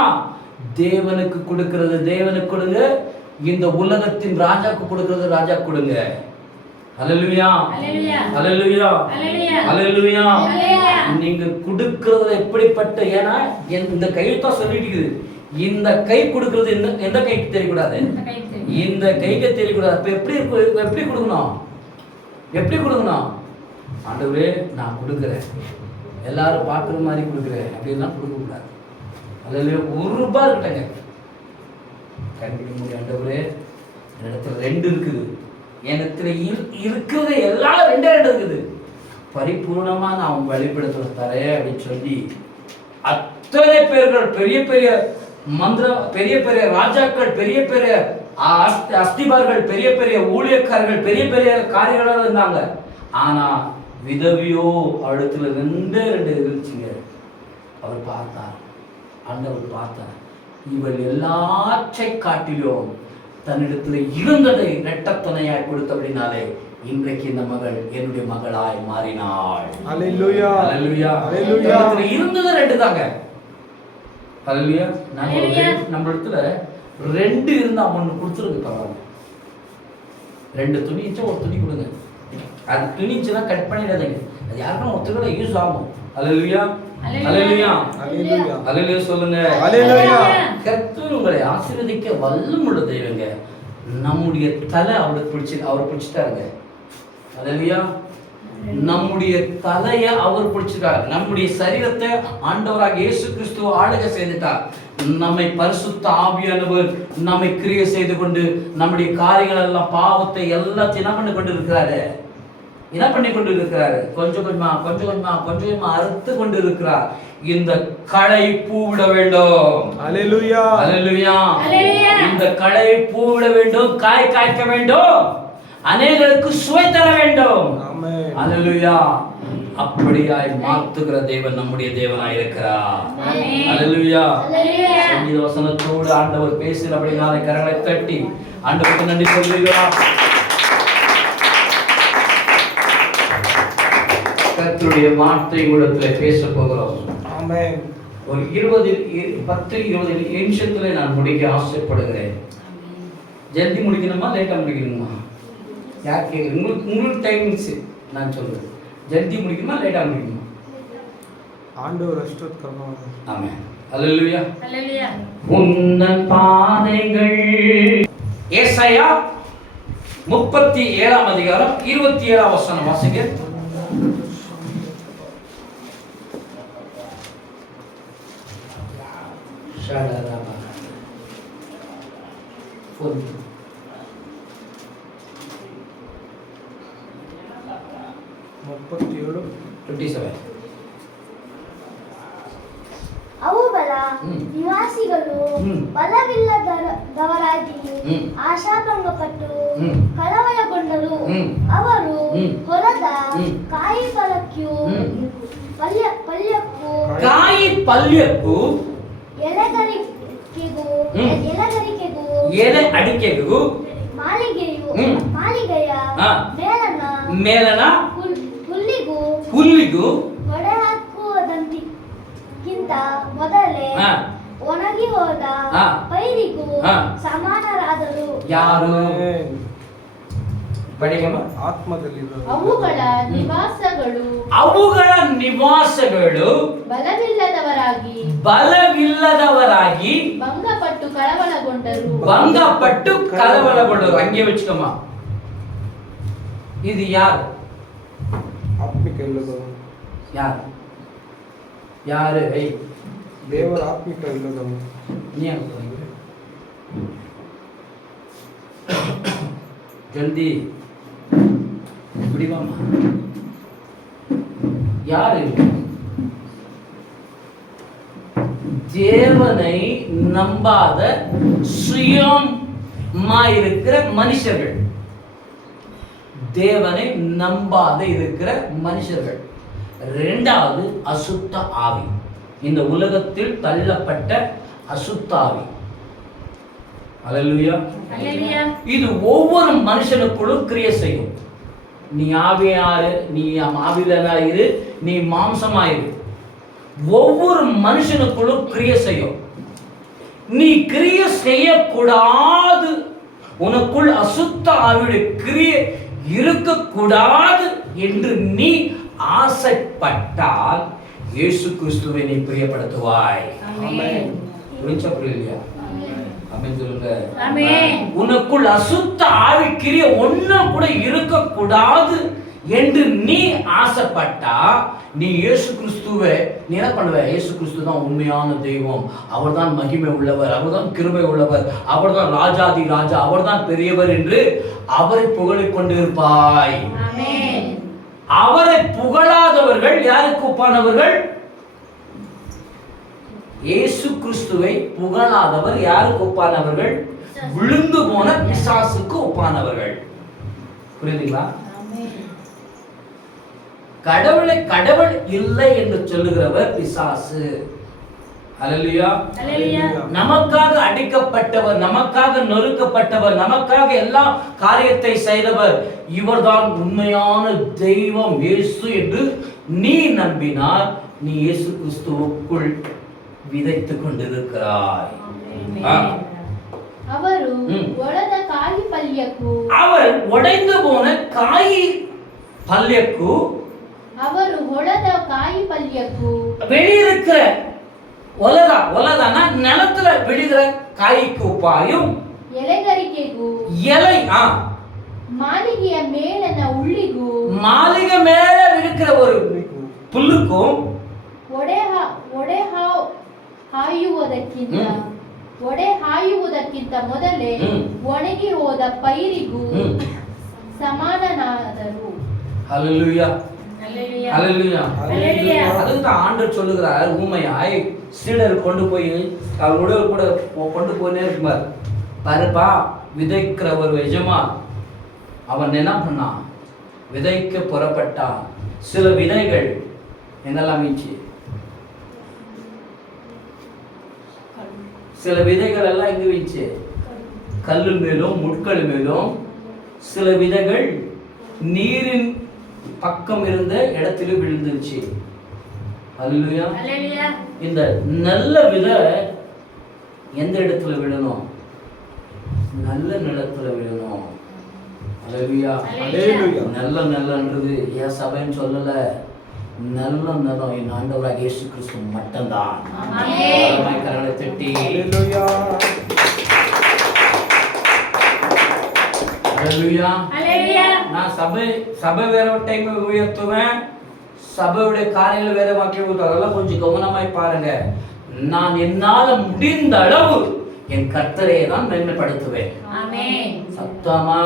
தேவனுக்கு கொடுக்கிறது தேவனுக்கு கொடுங்க, இந்த உலகத்தின் ராஜாக்கு கொடுக்கிறது ராஜா கொடுங்க. அல்லேலூயா. அல்லேலூயா. அல்லேலூயா. நீங்க கொடுக்கிறது எப்படிப்பட்ட, ஏன்னா இந்த கையத்தான் சொல்லிட்டு இருக்குது, இந்த கை கொடுக்கிறது எந்த கைக்கு தெரியக்கூடாது, இந்த கைக்கு தெரியக்கூடாது. அப்ப எப்படி கொடுக்கணும், எப்படி கொடுக்கணும்? ஆண்டவரே நான் கொடுக்குறேன், எல்லாரும் பார்க்குற மாதிரி கொடுக்குறேன் அப்படின்லாம் கொடுக்கக்கூடாது. அதில் 1 ரூபாய் இருக்கட்டங்க, கண்டிக்க முடியும். ஆண்டவரே இடத்துல 2 இருக்குது, இடத்துல இருக்கிறது எல்லாம் 2 இருக்குது, பரிபூர்ணமா நான் வெளிப்படுத்த தரேன் அப்படின்னு சொல்லி அத்தனை பேர்கள் பெரிய பெரிய பெரிய பெரிய ராஜாக்கள், பெரிய பெரிய அஸ்திபார்கள், பெரிய பெரிய ஊழியக்காரர்கள், பெரிய பெரிய காரியங்களாக இருந்தாங்க. ஆனா விதவியோ அடுத்துல ரெண்டு இருந்துச்சுங்க. அவர் பார்த்தார், ஆண்டவர் பார்த்தார், இவள் எல்லாற்றை காட்டிலும் தன்னிடத்துல இருந்ததை இரட்டத்துணையாய் கொடுத்தபடினாலே இன்றைக்கு இந்த மகள் என்னுடைய மகளாய் மாறினாள். அல்லேலூயா, அல்லேலூயா, அல்லேலூயா. இருந்தது ரெண்டு தாங்க. அல்லேலூயா. நம்ம இடத்துல ரெண்டு இருந்தா ஒண்ணு கொடுத்துருக்கு பரவாயில்ல. ரெண்டு துணி இருந்துச்சா ஒரு துணி கொடுங்க. அது துணிச்சுன்னா கட் பண்ணிடாதீங்க, அது யாருக்கும் ஒருத்தரோட யூஸ் ஆகும். அல்லேலூயா, அல்லேலூயா, அல்லேலூயா, அல்லேலூயா சொல்லுங்க. அல்லேலூயா. கர்த்தர் உங்களை ஆசீர்வதிக்க வல்லமுள்ள தெய்வங்க. நம்முடைய தலை அவருக்கு அவர் பிடிச்சிட்டாருங்க. அல்லேலூயா. நம்முடைய தலையை அவர் பிடிச்சிட்டார். நம்முடைய சரீரத்தை ஆண்டவராக இயேசு கிறிஸ்து ஆளுகை செய்துட்டார். நம்மை பரிசுத்த ஆவியானவர் நம்மை கிரியை செய்து கொண்டு நம்முடைய காரியங்கள் எல்லாம் பாவத்தை எல்லாத்தையும் என்ன பண்ணி கொண்டு இருக்கிறாரு, என்ன பண்ணி கொண்டு இருக்கிறாரு, கொஞ்சம் கொஞ்சமா அறுத்து கொண்டு இருக்கிறார். இந்த களை பூவிட வேண்டும். அல்லேலூயா, அல்லேலூயா. இந்த களை பூவிட வேண்டும், காய் காய்க்க வேண்டும், அநேகருக்கு சுவை தர வேண்டும். ஆமென். அல்லேலூயா. அப்படியாய் மாத்துகிற தேவன் நம்முடைய தேவனாய் இருக்கிறார். அல்லேலூயா. சங்கீத வசனத்தோடு ஆண்டவர் பேசினபடினாலே கரங்களை தட்டி ஆண்டவருக்கு நன்றி சொல்லுகிறோம். கர்த்தருடைய வார்த்தை உங்களிடத்திலே பேச போகிறோம். ஆமென். ஒரு 10-20 நிமிஷத்துல நான் முடிக்க ஆசைப்படுகிறேன். ஜல்தி முடிக்கணுமா லேட்டா முடிக்கணுமா? யார் கேட்குறீங்க? உங்களுக்கு டைமிங்ஸ் நான் சொல்றேன். ஜல்தி முடிக்கணுமா லேட்டா முடிக்கணுமா? ஆண்டவர் அஷ்டோத்திரம். ஆமென். அல்லேலூயா. அல்லேலூயா. உன்னன் பாதைகள். ஏசாயா 37 அதிகாரம் 27 வசனம் வாசிங்க. ஷடரபா. 37. ಅವುಗಳ ನಿವಾಸಿಗಳು ಬಲವಿಲ್ಲದವರಾಗಿ ಆಶಾಭಂಗಪಟ್ಟು ಕಳವಳಗೊಂಡರು. ಅವರು ಹೊಲದ ಕಾಯಿ ಪಲ್ಯಕ್ಕೂ ಎಲೆಗರಿಕೆಗೂ ಎಲೆ ಅಡಿಕೆಗೂ ಮಾಳಿಗೆಯ ಮೇಲನ ಹುಲ್ಲಿಗೂ ಹೊಡೆ ಹಾಕುವುದಂತಿಕ್ಕಿಂತ ಮೊದಲೇ ಒಣಗಿ ಹೋದ ಪೈರಿಗೂ ಸಮಾನರಾದರು. ಯಾರು? ಬಡಿಗಮ್ಮ. ಅವುಗಳ ನಿವಾಸಗಳು ಬಲವಿಲ್ಲದವರಾಗಿ ಭಂಗಪಟ್ಟು ಕಳವಳಗೊಂಡರು. ಹಂಗೆ ವச்சுக்கಮ್ಮ. ಇದು ಯಾರು? ಆತ್ಮಿಕ ಇಲ್ಲದವರು. ಯಾರು? ದೇವರ ಆತ್ಮಿಕ ಇಲ್ಲದವರು. ஜல்தி பிடிவாமா. யாரு? தேவனை நம்பாத சுயமா இருக்கிற மனுஷர்கள். தேவனை நம்பாத இருக்கிற மனுஷர்கள். இரண்டாவது அசுத்த ஆவி. இந்த உலகத்தில் தள்ளப்பட்ட அசுத்த ஆவி. அல்லேலூயா. இது ஒவ்வொரு மனுஷனுக்குள்ளும் கிரியை செய்யும். நீ ஆவியாரு, நீ ஆவியில நீ மாம்சமாயிரு. ஒவ்வொரு மனுஷனுக்குள்ளும் கிரியை செய்யும். நீ கிரியை செய்யக்கூடாது, உனக்குள் அசுத்த ஆவியுடைய கிரியை இருக்கக்கூடாது என்று நீ ஆசைப்பட்டால் இயேசு கிறிஸ்துவை நீ பிரியப்படுத்துவாய். புரிஞ்சா புரியலையா? உனக்குள் அசுத்த ஆவிக்கிரிய ஒன்னும் கூட இருக்கக்கூடாது என்று நீ ஆசைப்பட்டா நீ இயேசு கிறிஸ்துவை நீ என்ன பண்ணுவ? இயேசு கிறிஸ்து தான் உண்மையான தெய்வம், அவர் தான் மகிமை உள்ளவர், அவர் தான் கிருபை உள்ளவர், அவர் தான் ராஜாதி ராஜா, அவர் தான் பெரியவர் என்று அவரை புகழிக் கொண்டிருப்பாய். அவரை புகழாதவர்கள் யாருக்கு ஒப்பானவர்கள்? இயேசு கிறிஸ்துவை புகழாதவர் யாருக்கு ஒப்பானவர்கள்? விழுந்து போன பிசாசுக்கு ஒப்பானவர்கள். புரியுதுங்களா? கடவுளை கடவுள் இல்லை என்று சொல்லுகிறவர் பிசாசு. அல்லேலூயா. நமக்காக அடிக்கப்பட்டவர், நமக்காக நொறுக்கப்பட்டவர், நமக்காக எல்லா காரியத்தை செய்தவர் இவர்தான் உண்மையான தெய்வம் இயேசு என்று நீ நம்பினால் நீ இயேசு கிறிஸ்துவுக்குள் விதைத்துக் கொண்டிருக்கிறாய். அவர் உடைந்து போன காய் பல்யக்கு வெளியிருக்கிற ஒலதானா நிலத்துல வெளியிற காய்க்கு உப்பாயும் எலை மாளிகை மேல இருக்கிற ஒரு புல்லுக்கும் ಹಾಯುವುದಕ್ಕಿಂತ ಮೊದಲೇ ಒಣಗಿ ಹೋದ ಪೈರಿಗೂ ಸಮಾನನಾದರು. ஹல்லேலூயா. ஹல்லேலூயா. அதுதான் ஆண்டவர் சொல்லுகிறார், ஊமையாய் சீடர் கொண்டு போய் அவரோட கூட கொண்டு போனே இருக்குமார். பாருப்பா, விதைக்கிற ஒரு எஜமான் அவன் என்ன பண்ணான்? விதைக்க புறப்பட்டான். சில விதைகள் என்னெல்லாம் மீச்சு? சில விதைகள் எல்லாம் எங்க வீச்சு? கல்லு மேலும் முட்கள் மேலும். சில விதைகள் நீரின் பக்கம் இருந்த இடத்துல விழுந்துருச்சு. அல்லேலூயா. இந்த நல்ல விதை எந்த இடத்துல விழணும்? நல்ல நிலத்துல விழணும். அல்லேலூயா. நல்லன்றது ஏன் சபைன்னு சொல்லல, நல்ல நிலம் என் ஆண்டவராகிய இயேசு கிறிஸ்து மட்டும்தான். கரங்களை தட்டி அல்லேலூயா. நான் சபை வேற டைம் உயர்த்துவேன், சபையுடைய காரியங்கள் வேற வாக்கி அதெல்லாம் கொஞ்சம் கவனமாய் பாருங்க. நான் என்னால முடிந்த அளவு என் கர்த்தரை தான் மேன்மைப்படுத்துவேன். சத்தமா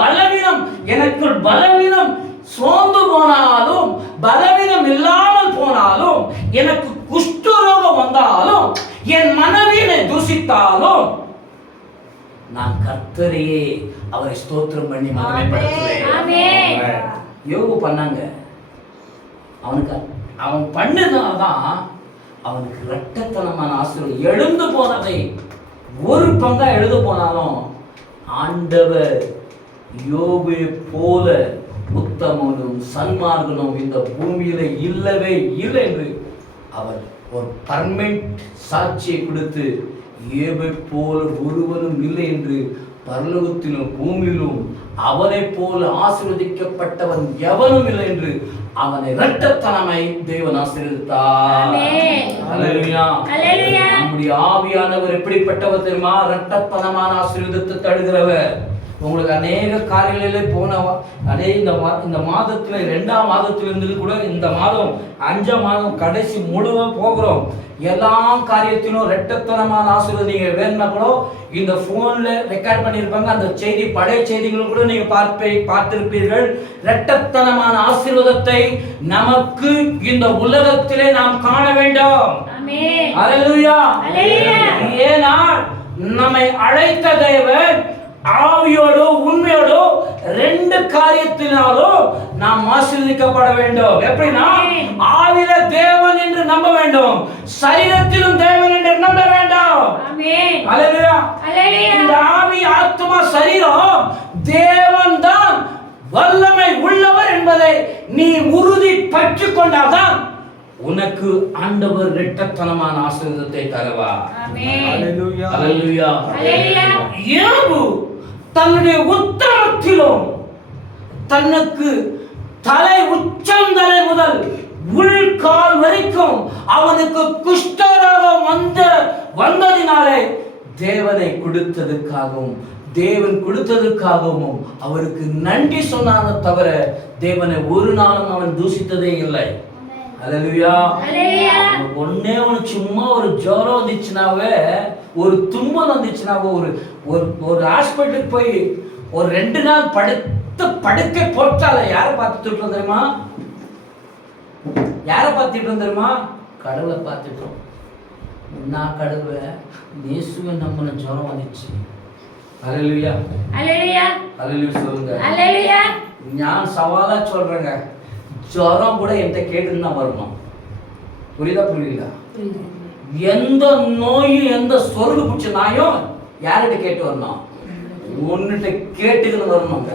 பலவீனம், எனக்கு பலவீனம் சோர்ந்து போனாலும், பலவீனம் இல்லாமல் போனாலும், எனக்கு குஷ்டரோகம் வந்தாலும், என் மனைவியை தூசித்தாலும் நான் கர்த்தரையே அவரை ஸ்தோத்திரம் பண்ணி மகிமைப்படுத்துவேன். யோகு பண்ணாங்க. அவன் பண்ணதுனால்தான் அவனுக்கு இரட்டத்தனமான ஆசீர்வாதம். எழுந்து போனதை ஒரு பங்கா எழுத போனாலும் ஆண்டவர் யோபை போல உத்தமனும் சன்மார்கனும் இந்த பூமியில இல்லவே இல்லை என்று அவர் ஒரு பர்மனெண்ட் சாட்சியை கொடுத்து, ஏபை போல ஒருவனும் இல்லை என்று பரலோகத்திலும் பூமியிலும் அவனை போல ஆசீர்வதிக்கப்பட்டவன் எவனும் இல்லை என்று அவனை இரட்டத்தனமாய் தேவன் ஆசீர்வதித்தார். அல்லேலூயா. நம்முடைய ஆவியானவர் எப்படிப்பட்டவர் தெரியுமா? இரட்டத்தனமான ஆசீர்வாதத்தை தருகிறவர். உங்களுக்கு அநேக காரியங்களிலே போன இந்த மாதத்துல 2ஆம் மாதத்திலிருந்து கூட இந்த மாதம் 5ஆம் மாதம் கடைசி முழுவ போகிறோம். எல்லா காரியத்திலும் இரட்டத்தனமான ஆசீர்வாதம் நீங்க வேணும்னா கூட இந்த போன்ல ரெக்கார்ட் பண்ணியிருப்பாங்க. அந்த செய்தி பழைய செய்திகளும் கூட நீங்க பார்த்திருப்பீர்கள். இரட்டத்தனமான ஆசீர்வாதத்தை நமக்கு இந்த உலகத்திலே நாம் காண வேண்டும். அல்லேலூயா. ஏன்னா நம்மை அழைத்த தேவன் ஆவியோடு உண்மையோடு 2 காரியத்தினாலும் நாம் ஆசீர்வதிக்கப்பட வேண்டும். எப்படின்னா, ஆவியில தேவன் என்று நம்ப வேண்டும், சரீரத்திலும் தேவன் என்று நம்ப வேண்டும். அல்லேலூயா. இந்த ஆவி, ஆத்துமா, சரீரம் தேவன் தான் வல்லமை உள்ளவர் என்பதை நீ உறுதி பற்றிக் கொண்டால்தான் உனக்கு ஆண்டவர் இரட்டத்தனமான ஆசீர்வாதத்தை தருவார். அல்லேலூயா. அல்லேலூயா. யோபு தன்னுடைய உத்தமத்திலும் தனக்கு தலை உச்சந்தலை முதல் உள்கால் வரைக்கும் அவனுக்கு குஷ்டரோகம் வந்ததினாலே தேவனை கொடுத்ததுக்காகவும் தேவன் கொடுத்ததுக்காகவும் அவருக்கு நன்றி சொன்னானே தவிர தேவனை ஒரு நாளும் அவன் தூசித்ததே இல்லை. அல்லேலூயா. ஒன்னே ஒன்று சும்மா ஒரு ஜுரம் வந்துச்சுனாவே, ஒரு தும்மல் வந்துச்சுனாவே, ஒரு ஹாஸ்பிட்டலுக்கு போய் ஒரு 2 நாள் படுத்த படுக்கை போட்டால யாரை பார்த்து திட்டுறோம் தெரியுமா? யாரை பார்த்து திட்டுறோம் தெரியுமா? கடவுளை பார்த்துட்டோம். நான் கடவுளை இயேசுவை நம்பின ஜுரம் வந்துச்சு. அல்லேலூயா அல்லேலூயா அல்லேலூயா சொல்லுங்க. அல்லேலூயா. நான் சவாலா சொல்றேங்க, ஜுரம் கூட என்கிட்ட கேட்டுன்னு தான் வரணும். புரியுதா புரியல? எந்த நோயும் எந்த சொருகு பிடிச்ச நாயும் யார்கிட்ட கேட்டு வரணும்? ஒன்னுட்ட கேட்டுக்கின்னு வரணுங்க.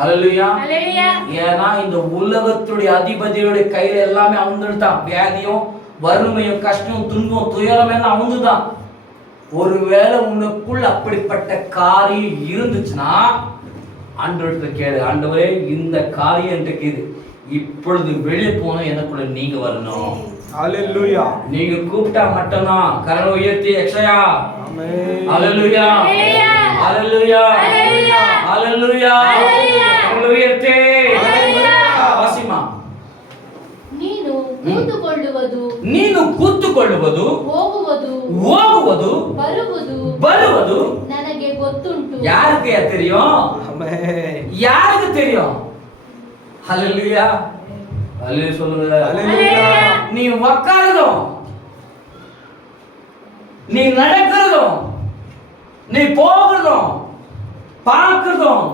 அல்லேலூயா அல்லேலூயா. ஏன்னா இந்த உலகத்துடைய அதிபதியோட கையில எல்லாமே அவன்தான். வியாதியும் வறுமையும் கஷ்டம் துன்பம் துயரம் எல்லாம் அவன்தான். ஒருவேளை உனக்குள்ள அப்படிப்பட்ட காரியம் இருந்துச்சுன்னா ஆண்டவர்கிட்ட கேளு, ஆண்டவரே இந்த காரியம் இருக்குது, இப்பொழுது வெளியே போன எனக்குள்ள நீங்க வரணும். ஹalleluya. நீங்க கூப்பிட்டா மட்டும்தான். கரங்களை உயர்த்தி எக்ஸயா. ஆமென். ஹalleluya ஹalleluya ஹalleluya. கரங்களை உயர்த்தி வாசிமா. ನೀನು ಕೂತುಕೊಳ್ಳುವುದು ಹೋಗುವುದು ಬರುವುದು ನನಗೆ ಗೊತ್ತುಂಟು. யாருக்கு தெரியும்? ஆமென். யாருக்கு தெரியும்? ஹalleluya ஹalleluya சொல்லுங்க. ஹalleluya. நீ உட்கார்றதும், நீ நடக்கிறதும், நீ போகிறதும் பார்க்கிறதும்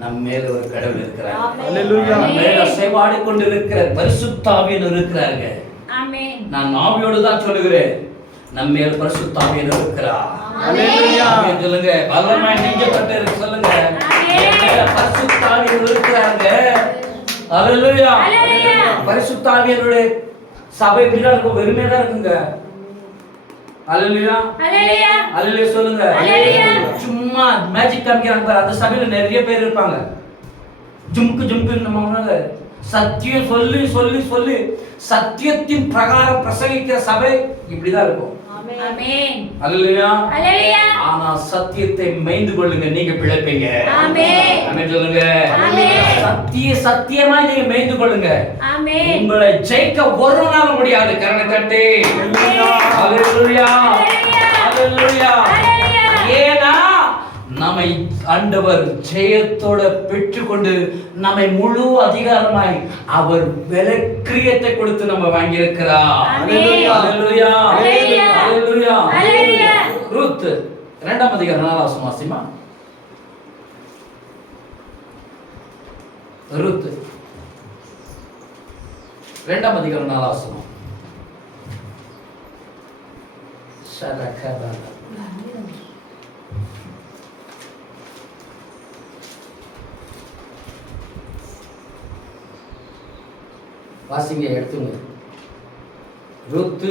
நம்ம மேல ஒரு கடவுள் இருக்கிறார். ஹalleluya. நம்ம மேல அசைவாடி கொண்டிருக்கிற பரிசுத்த ஆவியானவர் இருக்கிறாங்க. ஆமென். நான் ஆவியோடு தான் சொல்லுகிறேன், நம்ம மேல பரிசுத்த ஆவியானவர் இருக்கிறார். ஹalleluya. ஆமென் சொல்லுங்க. வல்லமை நீங்க தட்டு இருக்கு சொல்லுங்க. நம்ம மேல பரிசுத்த ஆவியானவர் இருக்கிறாங்க. ஹalleluya பரிசுத்த ஆவியானவருடைய சபை எப்படிதான் இருக்கும்? வெறுமையா தான் இருக்குங்க. ஹalleluya ஹalleluya சொல்லுங்க. சும்மா மேஜிக் காமிக்கிறாங்க பாரு, அந்த சபையில நிறைய பேர் இருப்பாங்க. ஜும்கு ஜும்கு நம்ம சத்தியம் சொல்லி சொல்லி சொல்லி சத்தியத்தின் பிரகாரம் பிரசங்கிக்கிற சபை இப்படிதான் இருக்கும். ஆமென். ஹalleluya ஹalleluya. ஆனா சத்தியத்தை மேய்ந்து கொள்ளுங்க, நீங்க பிழைப்பீங்க. ஆமென். ஆமென் சொல்லுங்க. ஆமென். சத்தியமா நீங்க மேய்ந்து கொள்ளுங்க. ஆமென். உங்களை ஜெயிக்க ஒரு நாள் முடியாது. கரணை தட்டி ஹalleluya ஹalleluya. ஏனா நம்மை ஆண்டவர் ஜெயத்தோட பெற்றுக்கொண்டு நம்மை முழு அதிகாரமாய் அவர் விலக்கிரியத்தை கொடுத்து நம்ம வாங்கி இருக்கிறார். ஹalleluya ஹalleluya ஹalleluya ஹalleluya. ரூத் 2ஆம் அதிகாரம் 4ஆம் வசனம் வாசிமா. ரூத் 2ஆம் அதிகாரம் 4ஆம் வசனம். ஷரகபா வாசிங்க, எடுத்துங்க. ரூத்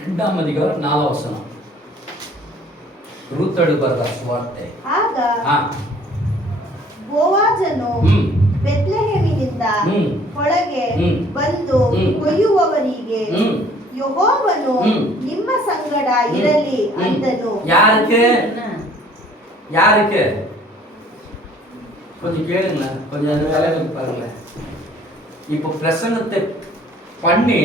2ஆம் அதிகாரம் 4ஆம் வசனம். ரூத் ಬರೆದ ಸುವಾರ್ತೆ. ಆಗ ಹಾ ಬೋವಾಜನು ಬೆತ್ಲೆಹೇಮಿನಿಂದ ಹೊಳಗೆ ಬಂದು ಕೊಯ್ಯುವವರಿಗೆ ಯೆಹೋವನು ನಿಮ್ಮ ಸಂಗಡ ಇರಲಿ ಅಂದನು. யாருக்கு யாருக்கு? கொஞ்சம் கேளுங்களேன், கொஞ்சம் அந்த தலைவலி பாருங்களேன். இப்போ பிரசங்கத்தை பண்ணி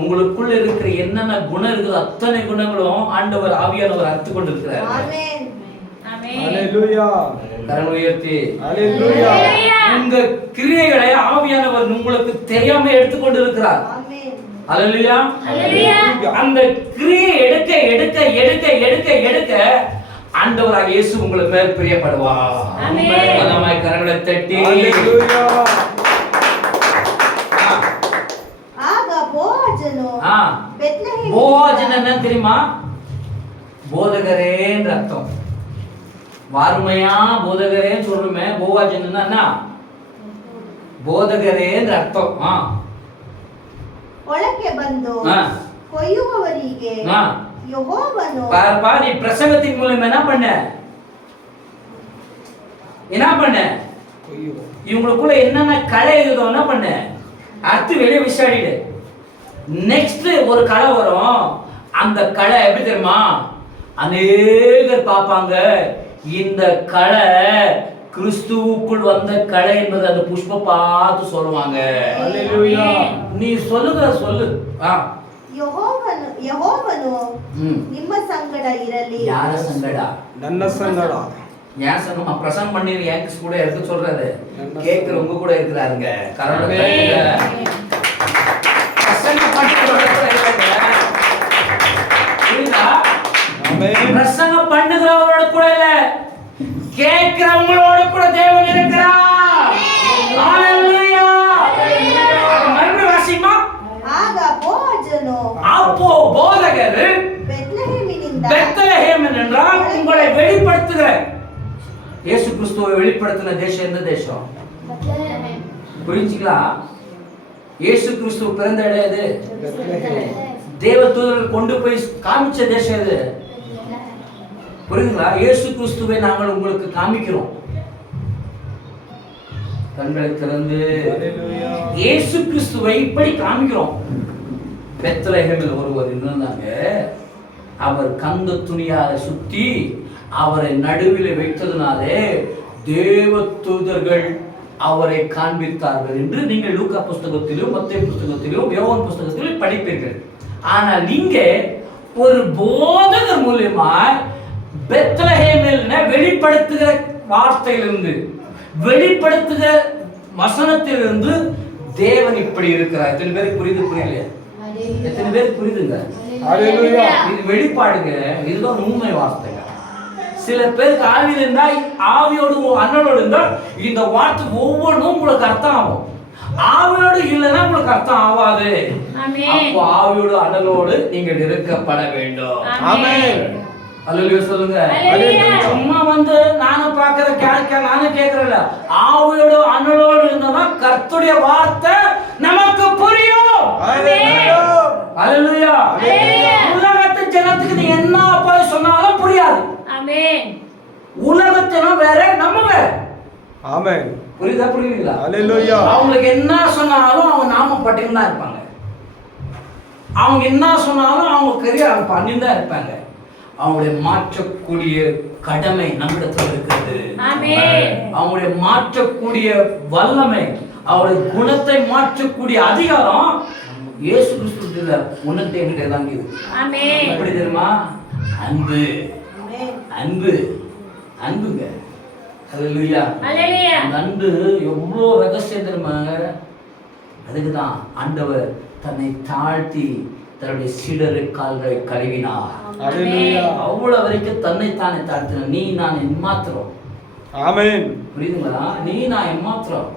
உங்களுக்குள்ள இருக்கிற என்னென்ன குணம் இருக்குது அத்தனை குணங்களும் ஆண்டவர் ஆவியானவர் அறுத்து கொண்டிருக்கிறார். ಆಮೆನ್. ஆமென். ஹalleluya. கரம் உயர்த்தி ஹalleluya. உங்க கிரியைகளை ஆவியானவர் உங்களுக்கு தெரியாம எடுத்து கொண்டிருக்கிறார். ಆಮೆನ್. ஹalleluya ஹalleluya. அந்த கிரியை எடுக்க எடுக்க எடுக்க எடுக்க எடுக்க ஆண்டவராகிய இயேசு உங்களுக்கு மேல் பிரியப்படுவார். ஆமென். பலமாய் கரங்களை தட்டி ஹalleluya. ಆಗ ಬೋವಾಜನು ಬೆತ್ಲೆಹೇಮಿನಿಂದ போவாஜன் என்ன தெரியுமா? போதகரேன்ற அர்த்தம். வார்மையா போதகரேன்னு சொல்றோமே, போவாஜன் என்ன? போதகரேன்ற அர்த்தம். ಹೊಳಕ್ಕೆ ಬಂದು ಕೊಯ್ಯುವವರಿಗೆ ಯೆಹೋವನು பாருப்பா, நீ பிரசங்கத்தின் மூலம் என்ன பண்ண? இவங்களுக்குள்ள என்னென்ன கலை இருக்குதோ என்ன பண்ண? அடுத்து வெளியே விசாரிடு. நெக்ஸ்ட் ஒரு கலை வரும். அந்த கலை எப்படி தெரியுமா? அநேகர் பார்ப்பாங்க, இந்த கலை கிறிஸ்துவுக்குள் வந்த கலை என்பது அந்த புஷ்ப பார்த்து சொல்லுவாங்க. ஹalleluya. நீ சொல்லுங்க சொல்லு. ಯೆಹೋವನು ನಿಮ್ಮ ಸಂಗಡ ಇರಲಿ. ಯಾರ ಸಂಗಡ? ನನ್ನ ಸಂಗಡ. ஏன் சொன்னோமா பிரசங்கம் பண்ணி ஏங்கஸ் கூட இருக்க சொல்றாரு, கேட்கிறவங்க கூட இருக்கிறாருங்க. கரங்களை தட்டுங்க. பிரசங்கம் பண்ணுறவங்க கூட இருக்காங்க. புரியுதா? பிரசங்கம் பண்ணுகிறவங்களோட கூட இல்ல, கேட்கிறவங்களோட கூட தேவன் இருக்கிறார். ஹalleluya. மறுபடியும் வாசிமா. ಆಗ ಬೋಜನು அப்போ போதகர் ಬೆತ್ಲೆಹೇಮಿನಿಂದ பெத்லகேம் என்றால் உங்களை வெளிப்படுத்துகிற, இயேசு கிறிஸ்துவை வெளிப்படுத்தின தேசம் எந்த தேசம்? புரிஞ்சுங்களா? இயேசு கிறிஸ்து பிறந்த இடம் எது? தேவதூதர்கள் கொண்டு போய் காமிச்ச தேசம் எது? புரியுதுங்களா? இயேசு கிறிஸ்துவை நாங்கள் உங்களுக்கு காமிக்கிறோம். கண்களை திறந்து இயேசு கிறிஸ்துவை இப்படி காமிக்கிறோம். பெத்லகேமில் ஒருவர் இருந்தாங்க. அவர் கந்த துணியால சுத்தி அவரை நடுவில் வைத்ததுனாலே தேவதூதர்கள் அவரை காண்பித்தார்கள் என்று நீங்கள் லூக்கா புஸ்தகத்திலும் மத்தேயு புஸ்தகத்திலும் யோவான் புஸ்தகத்திலும் படிப்பீர்கள். ஆனால் நீங்க ஒரு போதகர் மூலமா பெத்லகேமில் வெளிப்படுத்துகிற வார்த்தையிலிருந்து, வெளிப்படுத்துகிற வசனத்திலிருந்து தேவன் இப்படி இருக்கிறார். எத்தனை பேருக்கு புரியுது? புரியலையா? எத்தனை பேருக்கு புரியுதுங்க? இது வெளிப்பாடுங்க. இதுதான் உண்மை வார்த்தைங்க. சில பேருக்கு ஆவியில் இருந்தா, ஆவியோடு அண்ணனோடு இருந்தா இந்த வார்த்தை ஒவ்வொன்றும் உங்களுக்கு அர்த்தம் ஆகும். ஆவியோடு இல்லைன்னா உங்களுக்கு அர்த்தம் ஆகாது. அப்போ ஆவியோடு அண்ணனோடு நீங்கள் இருக்கப்பட வேண்டும். ஆமென். அல்லேலூயா சொல்லுங்க. சும்மா நானும் பார்க்கிற கேட்க நானும் கேட்கறல, ஆவியோடு அண்ணனோடு இருந்தா கர்த்தருடைய வார்த்தை நமக்கு புரியும். அல்லேலூயா. உலகத்து ஜனத்துக்கு நீ என்ன போய் சொன்னாலும் புரியாது. உலகத்திலும் வேற, நம்ம வேற. ஆமென். புரியுதா? புரியுதுங்களா? அல்லேலூயா. அவங்களுக்கு என்ன சொன்னாலும் அவங்க நாம பட்டியல் தான் இருப்பாங்க. அவங்க என்ன சொன்னாலும் அவங்க கரியா பண்ணிட்டு தான் இருப்பாங்க. அவங்களுடைய மாற்றக்கூடிய கடமை நம்மிடத்தில் இருக்கிறது. அவங்களுடைய மாற்றக்கூடிய வல்லமை, அவருடைய குணத்தை மாற்றக்கூடிய அதிகாரம் இயேசு கிறிஸ்துவில உன்னத்தை என்கிட்ட தான் இருக்குது. எப்படி தெரியுமா? அன்பு, அன்பு, அன்புங்க. அல்லேலூயா. அந்த அன்பு எவ்வளோ ரகசியம் தெரியுமாங்க? அதுக்கு தான் ஆண்டவர் தன்னை தாழ்த்தி தன்னுடைய சீடரை கால்களை கழுவினார். அவ்வளவு வரைக்கும் தன்னை தானே தாழ்த்தினார். நீ நான் எம்மாத்திரம். ஆமென். புரியுதுங்களா? நீ நான் எம்மாத்திரம்.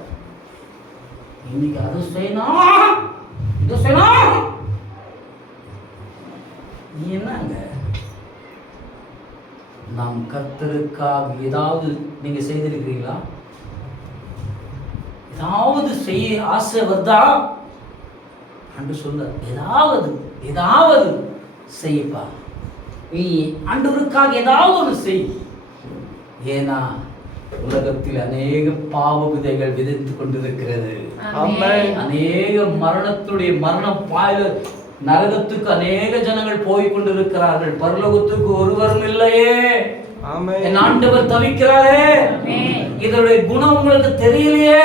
இன்னைக்கு அது செய்யணும், இது செய்யணும். நீ என்னங்க? நாம் கர்த்தருக்காக ஏதாவது நீங்க செய்திருக்கிறீங்களா? ஏதாவது செய்ய ஆசை வருதா? அன்று சொல்ல, ஏதாவது செய்யப்பா. நீ ஆண்டவருக்காக ஏதாவது ஒன்று செய். ஏன்னா உலகத்தில் அநேக பாவ விதைகள் விதைத்துக் கொண்டிருக்கிறது. அநேக மரணத்துடைய மரணம் பாய நரகத்துக்கு அநேக ஜனங்கள் போய் கொண்டிருக்கிறார்கள். பரலோகத்துக்கு ஒருவரும் இல்லையே. என் ஆண்டவர் தவிக்கிறாரே. இதனுடைய குணம் உங்களுக்கு தெரியலையே.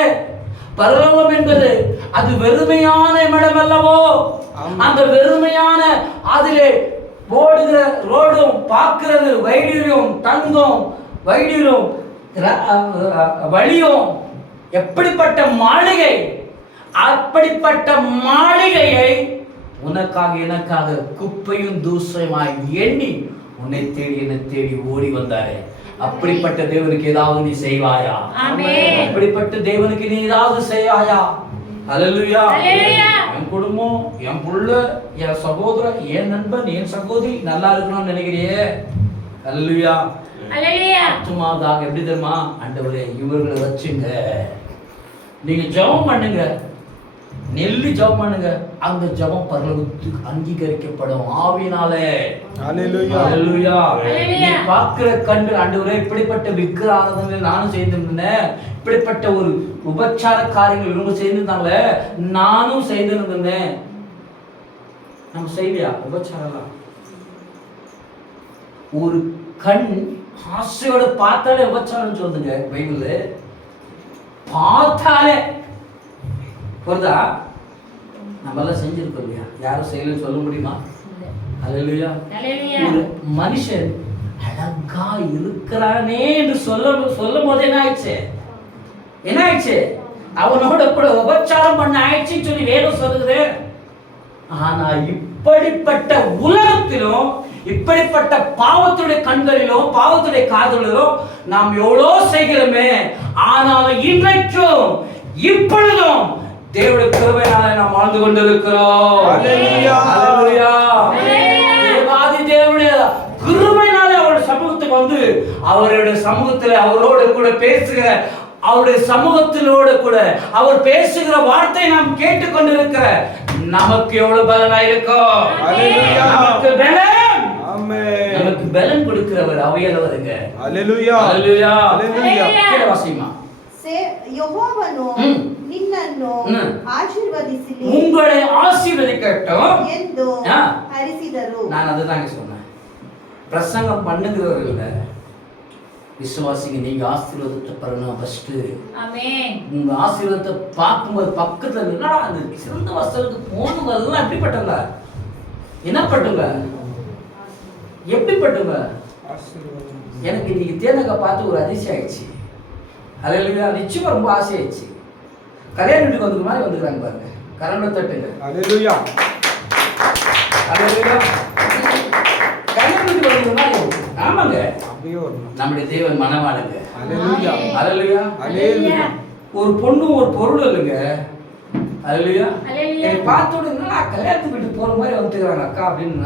பரலோகம் என்பது அது வெறுமையான இடம் அல்லவோ? அந்த வெறுமையான அதிலே ஓடுகிற ரோடும் பார்க்கிறது வைடூரியம், தங்கம் வைடூரியம், வழியும், எப்படிப்பட்ட மாளிகை! அப்படிப்பட்ட மாளிகையை உனக்காக எனக்காக குப்பையும் தூசமாய் எண்ணி உன்னை தேடி என்னை தேடி ஓடி வந்தாரே. அப்படிப்பட்ட தேவனுக்கு ஏதாவது நீ செய்வாயா? அப்படிப்பட்ட தேவனுக்கு நீ ஏதாவது செய்வாயா? அல்லேலூயா. என் குடும்பம், என் புள்ள, என் சகோதரன், என் நண்பன், என் சகோதரி நல்லா இருக்கணும்னு நினைக்கிறியே? அல்லேலூயா. ஆத்துமாதாக எப்படி தெரியுமா? ஆண்டவரே இவர்களை வச்சுங்க. நீங்க ஜெபம் பண்ணுங்க, நெல்லி ஜெபம் பண்ணுங்க. அந்த ஜெபம் பரலோகத்துக்கு அங்கீகரிக்கப்படும் ஆவியினாலே. அல்லேலூயா. அல்லேலூயா. நீ பார்க்கிற கண்கள், ஆண்டவரே இப்படிப்பட்ட விக்கிர ஆராதனைகள் நானும் செய்திருந்தேன், இப்படிப்பட்ட ஒரு உபச்சார காரியங்கள் இவங்க செய்திருந்தாங்களே நானும் செய்திருந்தேன். நம்ம செய்யலையா உபச்சாரம்? ஒரு கண் ஆசையோட பார்த்தாலே உபச்சாரம் சொல்லுங்க பைபிள். பார்த்தாலே புரியுதா? நம்ம எல்லாம் செஞ்சிருக்கோம் இல்லையா? யாரும் செய்யலன்னு சொல்ல முடியுமா? அல்லேலூயா. ஒரு மனுஷன் அழகா இருக்கிறானே என்று சொல்லும் போது என்ன ஆயிடுச்சு? அவனோட கூட உபச்சாரம் பண்ண ஆயிடுச்சுன்னு சொல்லி வேதம் சொல்லுது. ஆனா இப்படிப்பட்ட உலகத்திலும், இப்படிப்பட்ட பாவத்துடைய கண்களிலும், பாவத்துடைய காதலிலும் நாம் எவ்வளோ செய்கிறோமே, ஆனாலும் இன்றைக்கும் இப்பொழுதும் தேவனுடைய கிருபையால நாம் வாழ்ந்து கொண்டிருக்கிறோம். அல்லேலூயா. அல்லேலூயா. தேவாதி தேவனுடைய கிருபையால அவருடைய சமூகத்துக்கு வந்து அவருடைய சமூகத்தில் அவரோடு கூட பேசுகிற, அவருடைய சமூகத்திலோடு கூட அவர் பேசுகிற வார்த்தை நாம் கேட்டுக்கொண்டிருக்கிற நமக்கு எவ்வளவு பலனா இருக்கும். நமக்கு பலன், நமக்கு பலன் கொடுக்கிறவர் அவையலவருங்க. அல்லேலூயா. அல்லேலூயா. அல்லேலூயா. ಕೇಳ ವಾಸಿಮಾ. ಯೆಹೋವನು ನಿನ್ನನ್ನು ಆಶೀರ್ವದಿಸಲಿ, உங்களை ஆசீர்வதிக்கட்டும் ಎಂದು ಹರಿಸಿದರು. நான் அதுதாங்க சொன்னேன். பிரசங்கம் பண்ணுகிறவர்கள விசுவாசிங்க, நீங்க ஆசீர்வாதத்தை பெறணும். ஃபர்ஸ்ட் ஆமென். உங்க ஆசீர்வாதத்தை பார்க்கும்போது பக்கத்துல என்னடா அந்த சிறந்த வசனத்துக்கு போனவங்க எல்லாம் எப்படிப்பட்டவங்க, என்ன பட்டுங்க, எப்படிப்பட்டவங்க? எனக்கு இன்னைக்கு தேனக பார்த்து ஒரு அதிசயம் ஆயிடுச்சு. அல்லேலூயா. நிச்சயமா ரொம்ப ஆசை ஆயிடுச்சு. கல்யாண வீட்டுக்கு வந்து மாதிரி வந்துக்கிறாங்க பாருங்க. கரண்ட தட்டுங்க. அல்லேலூயா. அல்லேலூயா. கல்யாண வீட்டுக்கு வந்து மாதிரி. ஆமாங்க, நம்முடைய தேவன் மனவாளுங்க. அல்லேலூயா. அல்லேலூயா. அல்லேலூயா. ஒரு பொண்ணு ஒரு பொருள் இல்லைங்க. அல்லேலூயா. அல்லேலூயா. என்னை பார்த்த உடனே கல்யாணத்துக்கு வீட்டுக்கு போற மாதிரி வந்துக்கிறாங்க அக்கா அப்படின்னு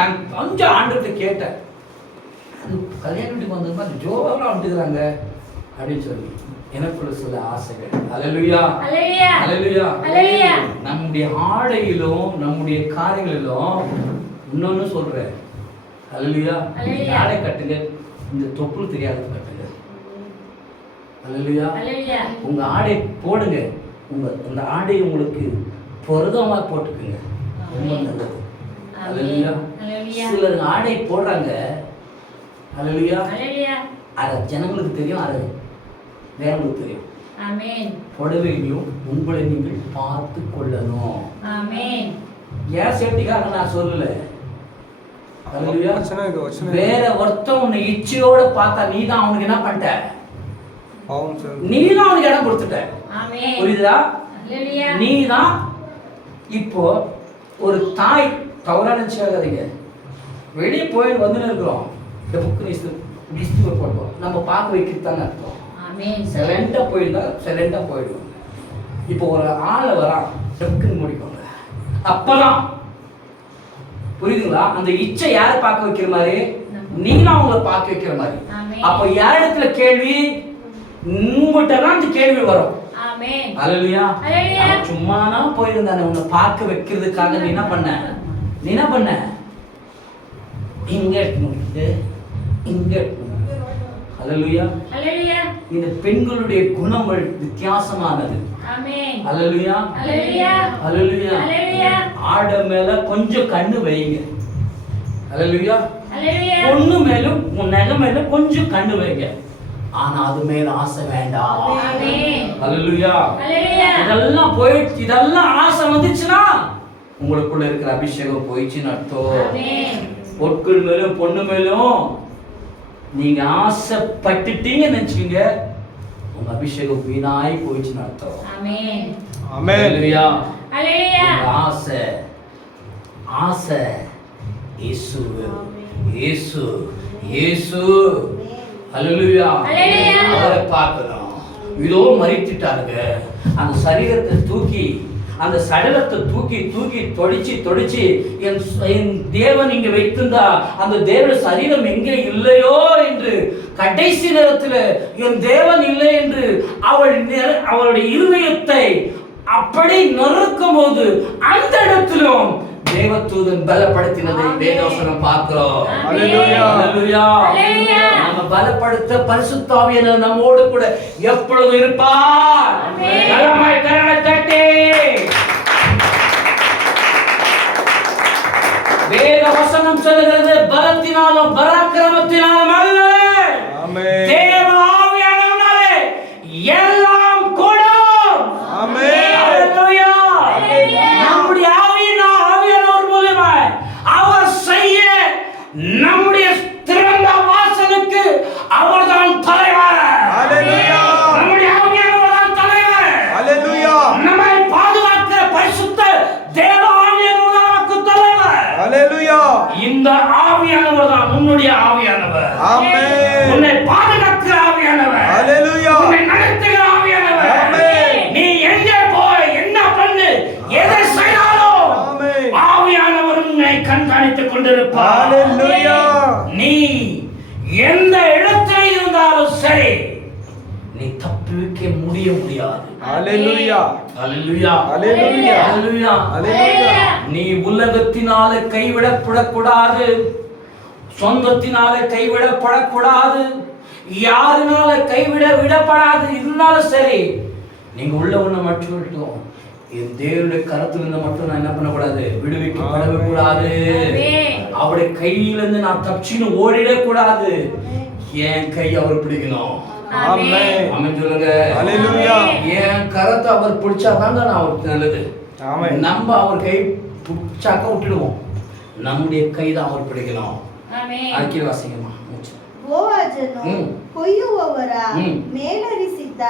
நான் கொஞ்சம் ஆண்டுகிட்ட கேட்டேன். அது கல்யாண வீட்டுக்கு வந்தது மாதிரி ஜோவெல்லாம் வந்துக்கிறாங்க அப்படின்னு சொல்லி எனக்குள்ள சில ஆசைகள். அல்லேலூயா. அல்லேலூயா. அல்லேலூயா. அல்லேலூயா. நம்முடைய ஆடையிலும் நம்முடைய காரியங்களிலும் இன்னொன்னு சொல்றேன். அல்லேலூயா. அல்லேலூயா. ஆடை கட்டுங்க, இந்த தொப்புள் தெரியாத கட்டுங்க. அல்லேலூயா. அல்லேலூயா. உங்க ஆடை போடுங்க, அந்த ஆடை உங்களுக்கு பொருத்தமா போட்டுக்குங்க, ரொம்ப நல்லது. அல்லேலூயா. அல்லேலூயா. சிலர் ஆடை போடுறாங்க. அல்லேலூயா. அல்லேலூயா. அது ஜனங்களுக்கு தெரியும், அது வேறவங்களுக்கு தெரியும். ஆமென். புடவையும் உங்களை நீங்கள் பார்த்து கொள்ளணும். ஆமென். ஏன் சேஃப்டிக்காக நான் சொல்லல. அல்லேலூயா. வேற ஒருத்தன் உன்னை இச்சையோட பார்த்தா நீ தான் அவனுக்கு என்ன பண்ணிட்ட? நீ தான் அவனுக்கு இடம் கொடுத்துட்ட. ஆமென். புரியுதா? அல்லேலூயா. நீ தான். இப்போ ஒரு தாய் தவறா நினைச்சாதீங்க, வெளியே போய் வந்துன்னு இருக்கிறோம், இந்த புக்கு நிஸ்து போட்டோம், நம்ம பார்க்க வைக்கிறதாங்க அர்த்தம். ஆமென். சைலண்டா போயிருந்தா சைலண்டா போயிடுவோம். இப்போ ஒரு ஆளை வரான், டக்குன்னு முடிக்கோங்க, அப்பதான் புரியுதுங்களா? அந்த இச்சை யாரை பார்க்க வைக்கிற மாதிரி? நீங்க அவங்கள பார்க்க வைக்கிற மாதிரி. அப்ப யார் இடத்துல கேள்வி? உங்ககிட்ட தான் இந்த கேள்வி வரும். ஆமென். அல்லேலூயா. அல்லேலூயா. சும்மானா போயிருந்தானே உன்னை பார்க்க வைக்கிறதுக்காக நீ என்ன பண்ண? இங்க முடியுது, இங்க. அல்லேலூயா. அல்லேலூயா. இந்த பெண்களுடைய குணங்கள் வித்தியாசமானது. ஆமென். அல்லேலூயா. அல்லேலூயா. அல்லேலூயா. அல்லேலூயா. ஆட மேல கொஞ்சம் கண்ணு வைங்க. அல்லேலூயா. அல்லேலூயா. பொண்ணு மேலும் உன் நகை மேல கொஞ்சம் கண்ணு வைங்க, ஆனா அது மேல ஆசை வேண்டாம். ஆமென். அல்லேலூயா. அல்லேலூயா. இதெல்லாம் போயிடுச்சு, இதெல்லாம் ஆசை வந்துச்சுன்னா உங்களுக்குள்ள இருக்கிற அபிஷேகம் போயிடுச்சுன்னு அர்த்தம். ஆமென். பொட்கள் மேலும் பொண்ணு மேலும் நீங்க ஆசைப்பட்டுட்டீங்கன்னு நினைச்சுக்கீங்க, உங்க அபிஷேகம் வீணாய் போயிடுச்சுன்னு அர்த்தம். ஆமென். ஆமென். அல்லேலூயா. அல்லேலூயா. உங்க ஆசை இயேசு, இயேசு, இயேசு. அல்லேலூயா. அல்லேலூயா. அவரை பார்க்கணும். இதோ மரித்துட்டாருங்க, அந்த சரீரத்தை தூக்கி, அந்த சடலத்தை தூக்கி தூக்கி தொடிச்சு என் தேவன் இங்க வைத்திருந்தா அந்த தேவ சரீரம் எங்கே இல்லையோ என்று கடைசி நேரத்தில் என் தேவன் இல்லை என்று அவளுடைய இருதயத்தை அப்படி நொறுக்கும் போது அந்த இடத்திலும் தேவதூதன் பலப்படுத்தினதை வேதவசனம் பார்க்கிறோம். அல்லேலூயா. அல்லேலூயா. அல்லேலூயா. நம்ம பலப்படுத்த பரிசுத்த ஆவியானவர் நம்மோடு கூட எப்பொழுதும் இருப்பார். ஆமென். கரமாய் கரங்களை தட்டி வேதவசனம் சொல்லுகிறது, பலத்தினாலும் பராக்கிரமத்தினாலும் அல்ல, ஆமென். தேவ ஆவியானவராலே எல்லாம் கூடும். ஆமென். அல்லேலூயா. அல்லேலூயா. நம்முடைய ஆவியானவர் மூலமாய் அவர் செய்ய நம்முடைய நம்முடைய திறந்த வாசலுக்கு அவர்தான் தலைவர். ஹalleluya நம்முடைய ஆவியானவர் தான் தலைவர். ஹalleluya நம்மை பாதுகாக்கிற பரிசுத்த தேவ ஆவியானவர் தான் நமக்கு தலைவர். ஹalleluya இந்த ஆவியானவர் தான் உன்னுடைய ஆவியானவர். ஆமென் உன்னை பாதுகாக்கிற ஆவியானவர். ஹalleluya உன்னை நடத்துகிற ஆவியானவர். ஆமென். நீ எங்கே போய் என்ன பண்ணு எதை செய்தாலும் ஆமென். ஆவியானவர் உன்னை கண்காணித்துக் கொண்டிருப்பார். ஹalleluya நீ எந்த இடத்தில் இருந்தாலும் சரி நீ தப்பிக்க முடியாது. ஹalleluya அல்லேலூயா ஹalleluya அல்லேலூயா. ஹalleluya நீ உலகத்தினால கைவிடப்படக்கூடாது, சொந்தத்தினால கைவிடப்படக்கூடாது, யாருனால விடப்படாது. இருந்தாலும் சரி நீங்க உள்ள ஒண்ணு மட்டும் விட்டோம், என் தேவனுடைய கரத்திலிருந்து மட்டும் நான் என்ன பண்ணக்கூடாது, விடுவிக்கப்படவே கூடாது. அவருடைய கையிலிருந்து நான் தப்பிச்சுன்னு ஓடிடக்கூடாது. என் கை அவர் பிடிக்கணும். ஆமென் ஆமென் சொல்லுங்க. ஹalleluya என் கரத்தை அவர் பிடிச்சாதாங்க நான் அவருக்கு நல்லது. ஆமென் நம்ம அவர் கை பிடிச்சாக்க விட்டுடுவோம், நம்முடைய கை தான் அவர் பிடிக்கணும். ಆಕಿ ವಾಸಿಗಮ್ಮ ಬೋವಜನು ಕೊಯ್ಯುವವರ ಮೇಲರಿಸಿದ್ದ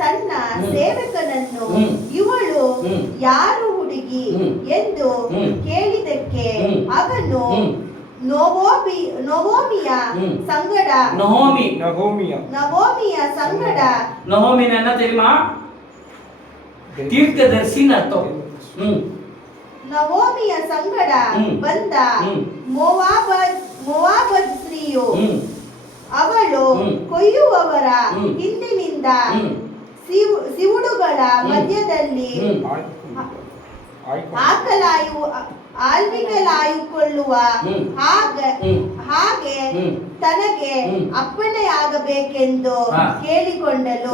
ತನ್ನ ಸೇವಕನನ್ನು ಇವಳು ಯಾರು ಹುಡುಗಿ ಎಂದು ಕೇಳಿದಕ್ಕೆ ಅವನು ನವೋಮಿಯ ಸಂಗಡ ನವೋಮಿಯ ಸಂಗಡ ನವೋಮಿನ என்ன தெரியுமா? தீர்க்கதரிசின்னு அர்த்தம். ನವೋಮಿಯ ಸಂಗಡ ಬಂದ ಮೋವಾಬ ಸ್ತ್ರೀಯು ಅವಳು ಕೊಯ್ಯುವವರ ಹಿಂದಿನಿಂದ ಸಿವುಡುಗಳ ಮಧ್ಯದಲ್ಲಿ ಆಲ್ವಿಗಳಾಯಿಕೊಳ್ಳುವ ಹಾಗೆ ತನಗೆ ಅಪ್ಪಣೆಯಾಗಬೇಕೆಂದು ಕೇಳಿಕೊಂಡಳು.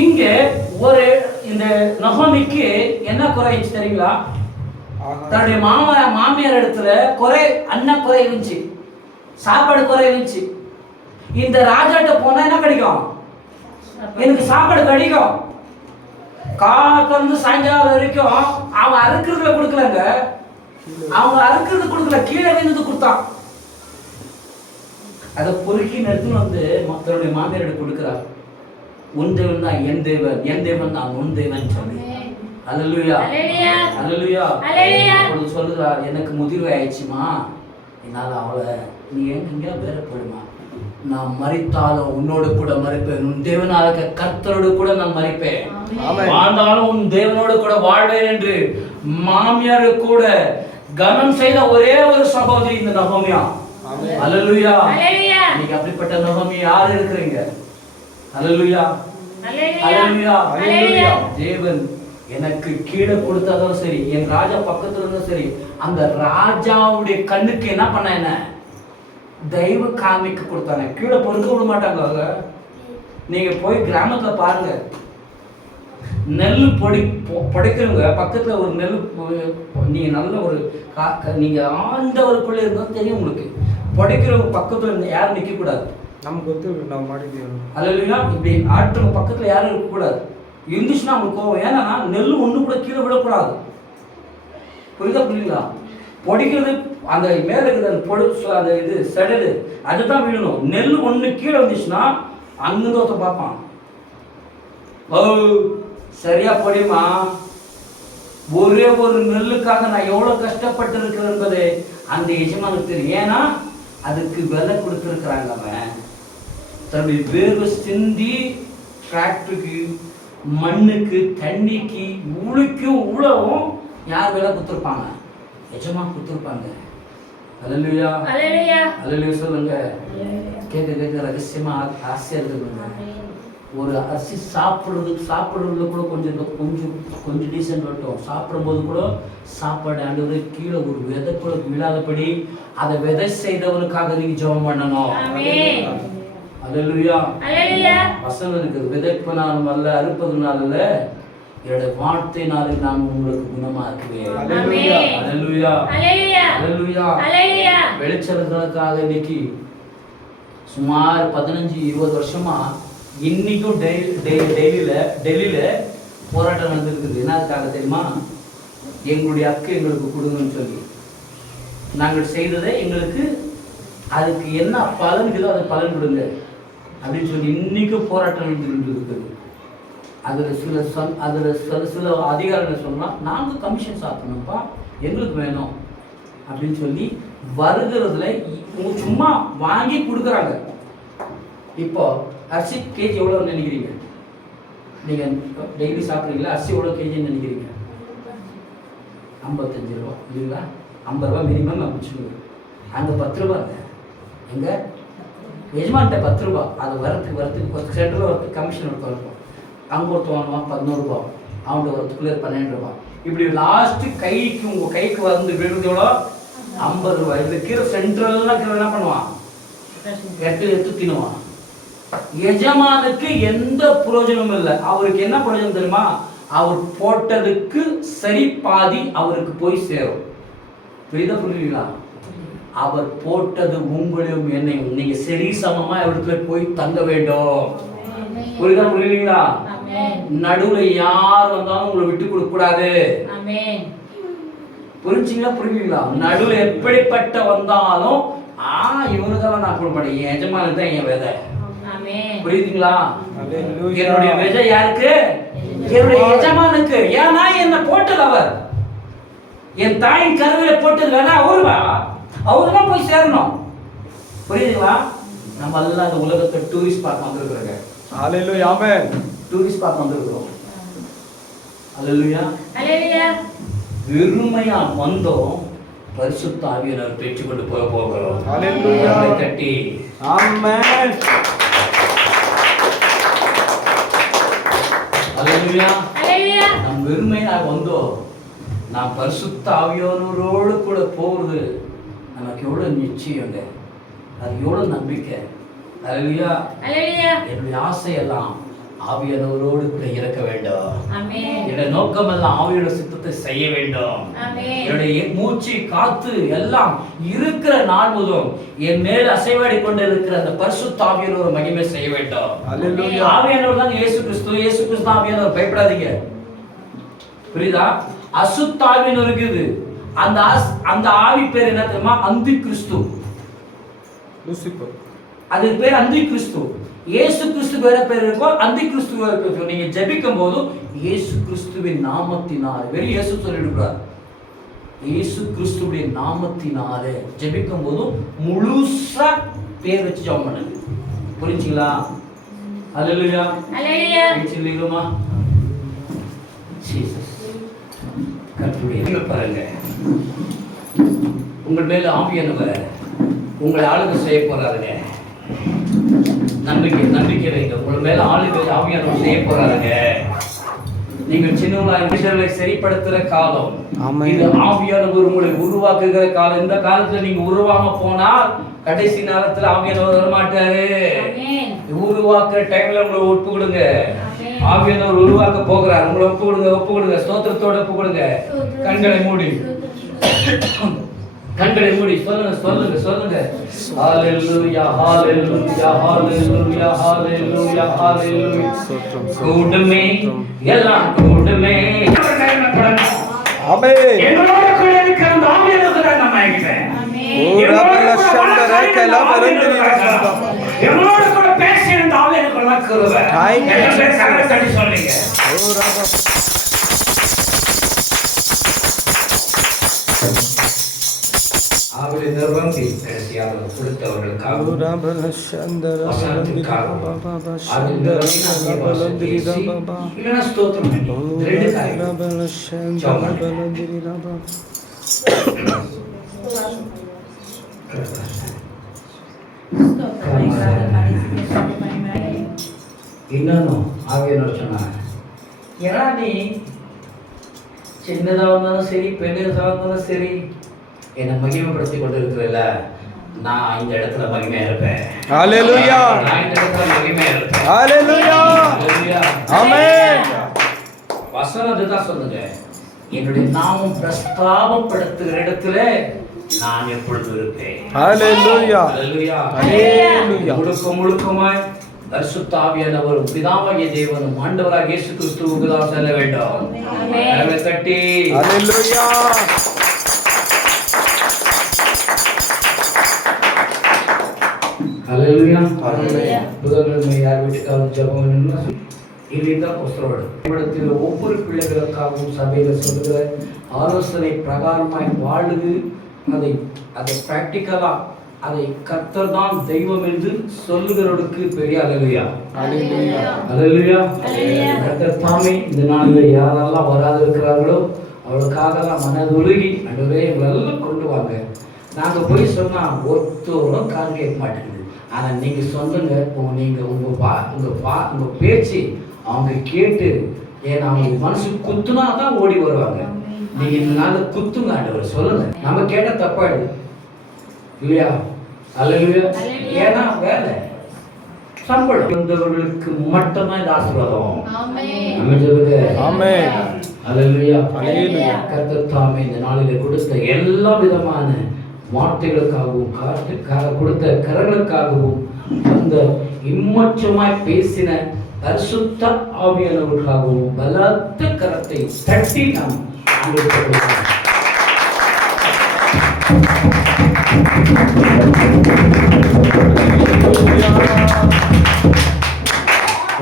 இங்க ஒரு இந்த நகோமிக்கு என்ன குறை இருந்துச்சு தெரியுங்களா? தன்னுடைய மாமியார் இடத்துல குறை, அண்ணன் குறை இருந்துச்சு, சாப்பாடு குறை இருந்துச்சு. இந்த ராஜாட்ட போனா என்ன கிடைக்கும்? எனக்கு சாப்பாடு கிடைக்கும். காலத்திலிருந்து சாயங்காலம் வரைக்கும் அவன் அறுக்கிறதுல கொடுக்கலங்க, அவங்க அறுக்கிறது கொடுக்கல, கீழே விழுந்து கொடுத்தான். அதை பொறுக்கி எடுத்துன்னு வந்து தன்னுடைய மாமியாரிடம் கொடுக்கிறார். உன் தேவன் தான் என் தேவன், என் தேவன் தான் உன் தேவன் சொல்லி. அல்லேலூயா அல்லேலூயா. அப்பொழுது சொல்லுகிறார், எனக்கு முதிர்வு ஆயிடுச்சுமா, என்னால் அவளை நீ எங்க பேர போயிடுமா, நான் மரித்தாலும் உன்னோடு கூட மறிப்பேன், உன் தேவனாக கர்த்தரோடு கூட நான் மறிப்பேன், வாழ்ந்தாலும் உன் தேவனோடு கூட வாழ்வேன் என்று மாமியாரு கூட கனம் செய்த ஒரே ஒரு சகோதரி இந்த நகோமியா. அல்லேலூயா. நீங்க அப்படிப்பட்ட நகோமி யார் இருக்கிறீங்க? அல்லேலூயா அல்லேலூயா அல்லேலூயா. தேவன் எனக்கு கீழே கொடுத்தாலும் சரி, என் ராஜா பக்கத்துல இருந்தாலும் சரி, அந்த ராஜாவுடைய கண்ணுக்கு என்ன பண்ண, என்ன தெய்வ காமிக்க கொடுத்தானே, கீழே பொறுக்க விட மாட்டாங்க. நீங்க போய் கிராமத்துல பாருங்க, நெல் பொடிக்கிறவங்க பக்கத்துல ஒரு நெல், நீங்க நல்ல ஒரு நீங்க ஆண்டவருக்குள்ள இருந்தாலும் தெரியும் உங்களுக்கு, பொடிக்கிறவங்க பக்கத்துல யாரும் நிக்க கூடாது. நமக்கு ಗೊತ್ತು ನಾವು ಮಾಡಿದ್ದೀವಿ. அல்லேலூயா. இப்படி ஆட்கள் பக்கத்துல யாரும் இருக்க கூடாது. இருந்துச்சுன்னா அவங்களுக்கு கோவம். ஏன்னா நெல் ஒண்ணு கூட கீழே விடக்கூடாது. புரியுதா? பொடிக்கிறது அந்த மேல இருக்குது அந்த பொடு, அந்த இது செடலு அதுதான் விழணும். நெல் ஒண்ணு கீழே வந்துச்சுன்னா அங்கிருந்து ஒருத்தன் பார்ப்பான், ஓ சரியா பொடியுமா, ஒரே ஒரு நெல்லுக்காக நான் எவ்வளவு கஷ்டப்பட்டு இருக்கிறேன் என்பது அந்த எஜமானுக்கு தெரியும். ஏன்னா அதுக்கு விலை கொடுத்துருக்குறாங்க. அவன் தன்னுடைய வேர்வை சிந்தி டிராக்டருக்கு, மண்ணுக்கு, தண்ணிக்கு, உழுக்கும் உழவும் யார் விலை கொடுத்துருப்பாங்க? எஜமான் கொடுத்துருப்பாங்க. அல்லேலூயா அல்லேலூயா சொல்லுங்க. கேட்க ரகசியமா ஆசையா இருக்குங்க. ஒரு அரிசி சாப்பிடுறதுல கூட கொஞ்சம் டீசென்ட் வரட்டும். சாப்பிடும்போது கூட சாப்பாடு ஆண்டவரே கீழே ஒரு விதை கூட விழாதபடி அதை விதை செய்தவனுக்காக நீங்க ஜெபம் பண்ணணும். அல்லேலூயா. வசனம் இருக்குது, விதைப்பனாலும் அல்ல அறுப்பதுனால அல்ல, என்னுடைய வார்த்தையினாலே நான் உங்களுக்கு குணமாக்குவேன். அல்லேலூயா அல்லேலூயா. வெளிச்சலுக்காக இன்னைக்கு சுமார் 15-20 வருஷமா இன்னைக்கும் டெல்லியில போராட்டம் நடந்துருக்குது. என்னதுக்காக தெரியுமா? எங்களுடைய அக்கு எங்களுக்கு கொடுங்கன்னு சொல்லி. நாங்கள் செய்ததை எங்களுக்கு அதுக்கு என்ன பலன்களோ அதை பலன் கொடுங்க அப்படின்னு சொல்லி இன்னைக்கும் போராட்டம் இருக்குது. அதில் சில அதிகாரிகள் சொன்னால் நாங்கள் கமிஷன் சாப்பிடணும்ப்பா, எங்களுக்கு வேணும் அப்படின்னு சொல்லி வருகிறதுல சும்மா வாங்கி கொடுக்குறாங்க. இப்போ அரிசி கேஜி எவ்வளோ நினைக்கிறீங்க? நீங்கள் டெய்லி சாப்பிட்றீங்களா? அரிசி எவ்வளோ கேஜின்னு நினைக்கிறீங்க? 55 ரூபா இல்லைங்களா? 50 ரூபா மினிமம் அப்படிச்சுங்க. அங்கே 10 ரூபா இல்லை, எங்கள் எஜமான்கிட்ட 10 ரூபா. அது வரத்துக்கு 10 சென்ட் ரூபா வரத்துக்கு கமிஷன் ஒருத்தர் இருக்கும். அங்கே ஒருத்தர் வாங்குவான் 11 ரூபா, அவன்கிட்ட வரத்துக்குள்ளே 12 ரூபா. இப்படி லாஸ்ட்டு கைக்கு உங்கள் கைக்கு வந்து விழுறது எவ்வளோ? 50 ரூபா. இதில் கீரை சென்ட்ரல்லாம் கீரை என்ன பண்ணுவான்? எடுத்து தின்னுவான். எஜமானுக்கு எந்த பிரயோஜனமும் இல்லை. அவருக்கு என்ன பிரயோஜனம் தெரியுமா? அவர் போட்டதுக்கு சரி பாதி அவருக்கு போய் சேரும். புரியுதா? அவர் போட்டது உங்களையும் என்னையும் நீங்க சரி சமமா இடத்துல போய் தங்க வேண்டும். புரியுதுங்களா? நடுவுல யார் வந்தாலும் உங்களை விட்டு கொடுக்க கூடாது. புரியுங்களா? நடுவுல எப்படிப்பட்ட வந்தாலும் இவனுக்கெல்லாம் நான் கொடுக்க மாட்டேன், என் எஜமானுக்கு தான் என் விதை. புரியுதுங்களா? என்னுடைய விதை யாருக்கு? என்னுடைய எஜமானுக்கு. ஏன்னா என்ன போட்டது அவர், என் தாயின் கருவில போட்டது வேணா அவருதான் போய் சேரணும். புரியுதுங்களா? நம்ம எல்லாம் இந்த உலகத்தை டூரிஸ்ட் பார்க்க வந்திருக்கிறோங்க. ஹalleluya, ஆமென். டூரிஸ்ட் பார்க்க வந்திருக்கிறோம். ஹalleluya, ஹalleluya. வெறுமையா வந்தோம், பரிசுத்த ஆவியானவர் பெற்றுக்கொண்டு போகிறோம். ஹalleluya, கட்டி ஆமென். ஹalleluya, ஹalleluya. நாம் வெறுமையா வந்தோம், நாம் பரிசுத்த ஆவியானவரோடு கூட போகிறது நமக்கு எவ்வளவு நிச்சயங்க, அது எவ்வளவு நம்பிக்கை. ஹalleluya, ஹalleluya. என்னுடைய ஆசையெல்லாம் ஆவியானவரோடு கூட இருக்க வேண்டும். ஆமென். என்னுடைய நோக்கம் எல்லாம் ஆவியோட சித்தத்தை செய்ய வேண்டும். ஆமென். என்னுடைய மூச்சு காத்து எல்லாம் இருக்கிற நாள் முதல் என் மேல் அசைவாடி கொண்டு இருக்கிற அந்த பரிசுத்த ஆவியானவர் மகிமை செய்ய வேண்டும். ஹalleluya. ஆவியானவர் தான் இயேசு கிறிஸ்து தான் ஆவியானவர். பயப்படாதீங்க. புரியுதா? அசுத்த ஆவியானவர் இருக்குது. அந்த ஆவி பேர் என்ன தெரியுமா? அந்தி கிறிஸ்து. லூசிபர். அதுக்கு பேர் அந்தி கிறிஸ்து. இயேசு கிறிஸ்து வேற பேர் இருக்கும், அந்தி கிறிஸ்து வேற பேர் இருக்கும். நீங்க ஜெபிக்கும் போது இயேசு கிறிஸ்துவின் நாமத்தினாலே, வெறும் இயேசு சொல்லிடுறார், இயேசு கிறிஸ்துவின் நாமத்தினாலே ஜெபிக்கும் போது முழுசா பேர் வச்சு ஜெபம் பண்ணுங்க. புரிஞ்சுங்களா? ஹalleluya, ஹalleluya. புரிஞ்சுங்களா? ஜீசஸ் கர்த்தருடைய பாருங்க, உங்கள் மேல ஆவியானவர் உங்களை ஆளுகை செய்ய போறாருங்க. நம்பிக்கை வைங்க. உங்கள் மேல ஆவியானவர் செய்ய போறாருங்க. நீங்கள் சின்னவங்களை சரிப்படுத்துற காலம் இது. ஆவியானவர் உங்களை உருவாக்குகிற காலம். இந்த காலத்துல நீங்க உருவாம போனால் கடைசி நேரத்துல ஆவியானவர் வரமாட்டாரு. உருவாக்குற டைம்ல உங்களை ஒப்பு கொடுங்க. ஆவியானவர் உருவாக்க போகிறார். உங்களை ஒப்பு கொடுங்க. ஸ்தோத்திரத்தோட ஒப்பு கொடுங்க. கண்களை மூடி சொல்லுங்க. ஹalleluya, ஹalleluya, ஹalleluya, ஹalleluya, ஹalleluya. கூடுமே எல்லாம் கூடுமே. ஆமென். என்னோட கூட இருக்கிற அந்த ஆவியானவர் நம்ம ஆகிட்டேன். ஓரபல சண்டர கலா பரந்திரி பாபா. என்னோட கூட பேசி அந்த ஆவியானவர் நமக்குறவர். கரங்களை சொல்லுங்க. ஓரபல அவளை நிர்வந்தி கடைசியாக கொடுத்தவர்களுக்காக ஓரபல சண்டர பரந்திரி பாபா. சண்டர பரந்திரி பாபா. இல்லைன்னா ஸ்தோத்திரம். ரெண்டு காரியம். ஓரபல சண்டர பரந்திரி பாபா. ಇನ್ನೊಂದು ಆವೇನೋ ಚೆನ್ನಾಗಿ ஏன்னா நீ சின்னதாக இருந்தாலும் சரி பெரியதாக இருந்தாலும் சரி என்னை மகிமைப்படுத்தி கொண்டு இருக்கிறல்ல, நான் இந்த இடத்துல மகிமையா இருப்பேன். ஹalleluya, நான் இந்த இடத்துல மகிமையா இருப்பேன். ஹalleluya, ஹalleluya, ஆமென். வசனம் அதுதான் சொல்லுங்க, என்னுடைய நாமம் பிரஸ்தாபப்படுத்துகிற இடத்துல நான் எப்பொழுது இருப்பேன். ஹalleluya, ஹalleluya, ஹalleluya. முழுக்கமாய் பரிசுத்த ஆவியானவர் பிதாவாகிய தேவனும் ஆண்டவராகிய இயேசு கிறிஸ்துவுக்கு தான் செல்ல வேண்டும். ஆமென். கரங்களை தட்டி ஹalleluya. ஹalleluya. ஹalleluya. புதன்கிழமை யார் வீட்டுக்காவது ஜெபம் வேணும்னா இதுதான் புஸ்தரோடு இடத்தில் ஒவ்வொரு பிள்ளைகளுக்காகவும் சபையில் சொல்லுகிற ஆலோசனை பிரகாரமாய் வாழுது. அதை ப்ராக்டிக்கலா அதை கர்த்தர் தான் தெய்வம் என்று சொல்லுகிறவருக்கு பெரிய அல்லேலூயா. ஹalleluya. அல்லேலூயா. அல்லேலூயா. கர்த்தர் தாமே இந்த நாளில் யாரெல்லாம் வராது இருக்கிறார்களோ அவளுக்காகலாம் மனதுருகி ஆண்டவரே எங்களெல்லாம் கொண்டு வாங்க. நாங்கள் போய் சொன்னால் ஒருத்தரும் காது கேட்க மாட்டேங்குது. ஆனால் நீங்கள் சொல்லுங்க, நீங்கள் உங்கள் பேச்சு அவங்க கேட்டு ஏன்னா அவங்க மனசு குத்துனா தான் ஓடி வருவாங்க. நீங்கள் இந்த நாளில் குத்துங்க ஆண்டவர் சொல்லுங்க. நம்ம கேட்ட தப்பாடு இல்லையா? அல்லேலூயா. ஏன்னா வேலை சம்பளம் வந்தவர்களுக்கு மட்டும்தான் இந்த ஆசீர்வாதம். நம்ம சொல்லுங்க ஆமென். அல்லேலூயா. அல்லேலூயா. கர்த்தர் தாமே இந்த நாளிலே கொடுத்த எல்லா விதமான வார்த்தைகளுக்காகவும் கொடுத்த கரங்களுக்காகவும் அந்த இம்மச்சமாய் பேசின பரிசுத்த ஆவியானவர்களுக்காகவும் பலத்த கரத்தை தட்டி நாம் ஆண்டவருக்கு கொடுக்கிறோம்.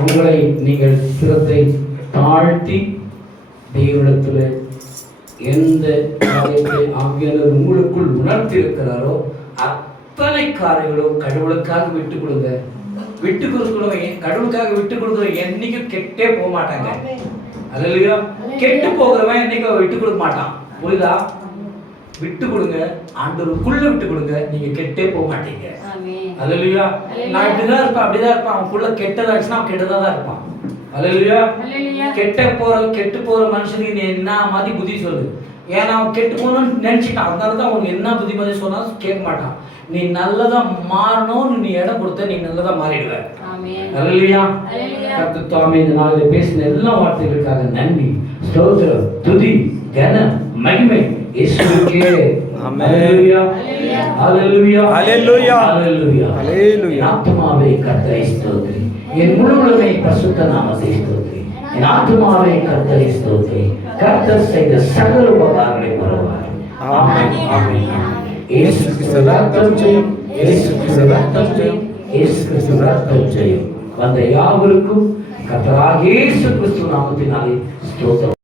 உங்களை நீங்கள் சிரத்தை தாழ்த்தி தேவனிடத்தில் எந்த காரியத்தை ஆவியானவர் உங்களுக்குள் உணர்த்தியிருக்கிறாரோ அத்தனை காரியங்களும் கடவுளுக்காக விட்டு கொடுங்க. விட்டு கொடுக்கிறவங்க கடவுளுக்காக விட்டு கொடுக்குறவங்க என்னைக்கும் கெட்டே போக மாட்டாங்க. அல்லேலூயா. கெட்டு போகிறவன் என்னைக்கும் விட்டு கொடுக்க மாட்டான். புரியுதா? விட்டு கொடுங்க, ஆண்டவருக்குள்ள விட்டு கொடுங்க, நீங்க கெட்டே போக மாட்டீங்க. அல்லேலூயா. நான் இப்படிதான் இருப்பேன் அப்படிதான் இருப்பான், அவனுக்குள்ள கெட்டதாச்சுன்னா அவன் கெட்டதா தான் இருப்பான். அல்லேலூயா. கெட்டு போற மனுஷனுக்கு நீ என்ன மாதிரி புத்தி சொல்லு. ஏன்னா அவன் கெட்டு போகணும்னு நினைச்சிட்டான். அதனாலதான் அவனுக்கு என்ன புத்திமதி சொன்னாலும் கேட்க மாட்டான். நீ நல்லதா மாறணும்னு நீ இடம் கொடுத்த நீ நல்லதா மாறிடுவ. அல்லேலூயா. கர்த்தர் தாமே இந்த நாளில் பேசின எல்லா வார்த்தைகளுக்காக நன்றி, ஸ்தோத்திரம், துதி, கன, மகிமை இயேசுவுக்கே. அல்லேலூயா. அல்லேலூயா. அல்லேலூயா. அல்லேலூயா. அல்லேலூயா. என் ஆத்துமாவே கர்த்தரை ஸ்தோத்திரி, என் முழு உலகமே பரிசுத்த நாமத்தை ஸ்தோத்திரி. என் ஆத்துமாவே கர்த்தரை ஸ்தோத்திரி, கர்த்தர் செய்த சகல உபகாரங்களை மறவார். ஆமென். ஆமென். இயேசு கிறிஸ்து ரத்தம் செய்யும், இயேசு கிறிஸ்து ரத்தம் செய்யும், இயேசு கிறிஸ்து ரத்தம் செய்யும். வந்த யாவருக்கும் கர்த்தராகிய இயேசு கிறிஸ்து நாமத்தினாலே ஸ்தோத்திரம்.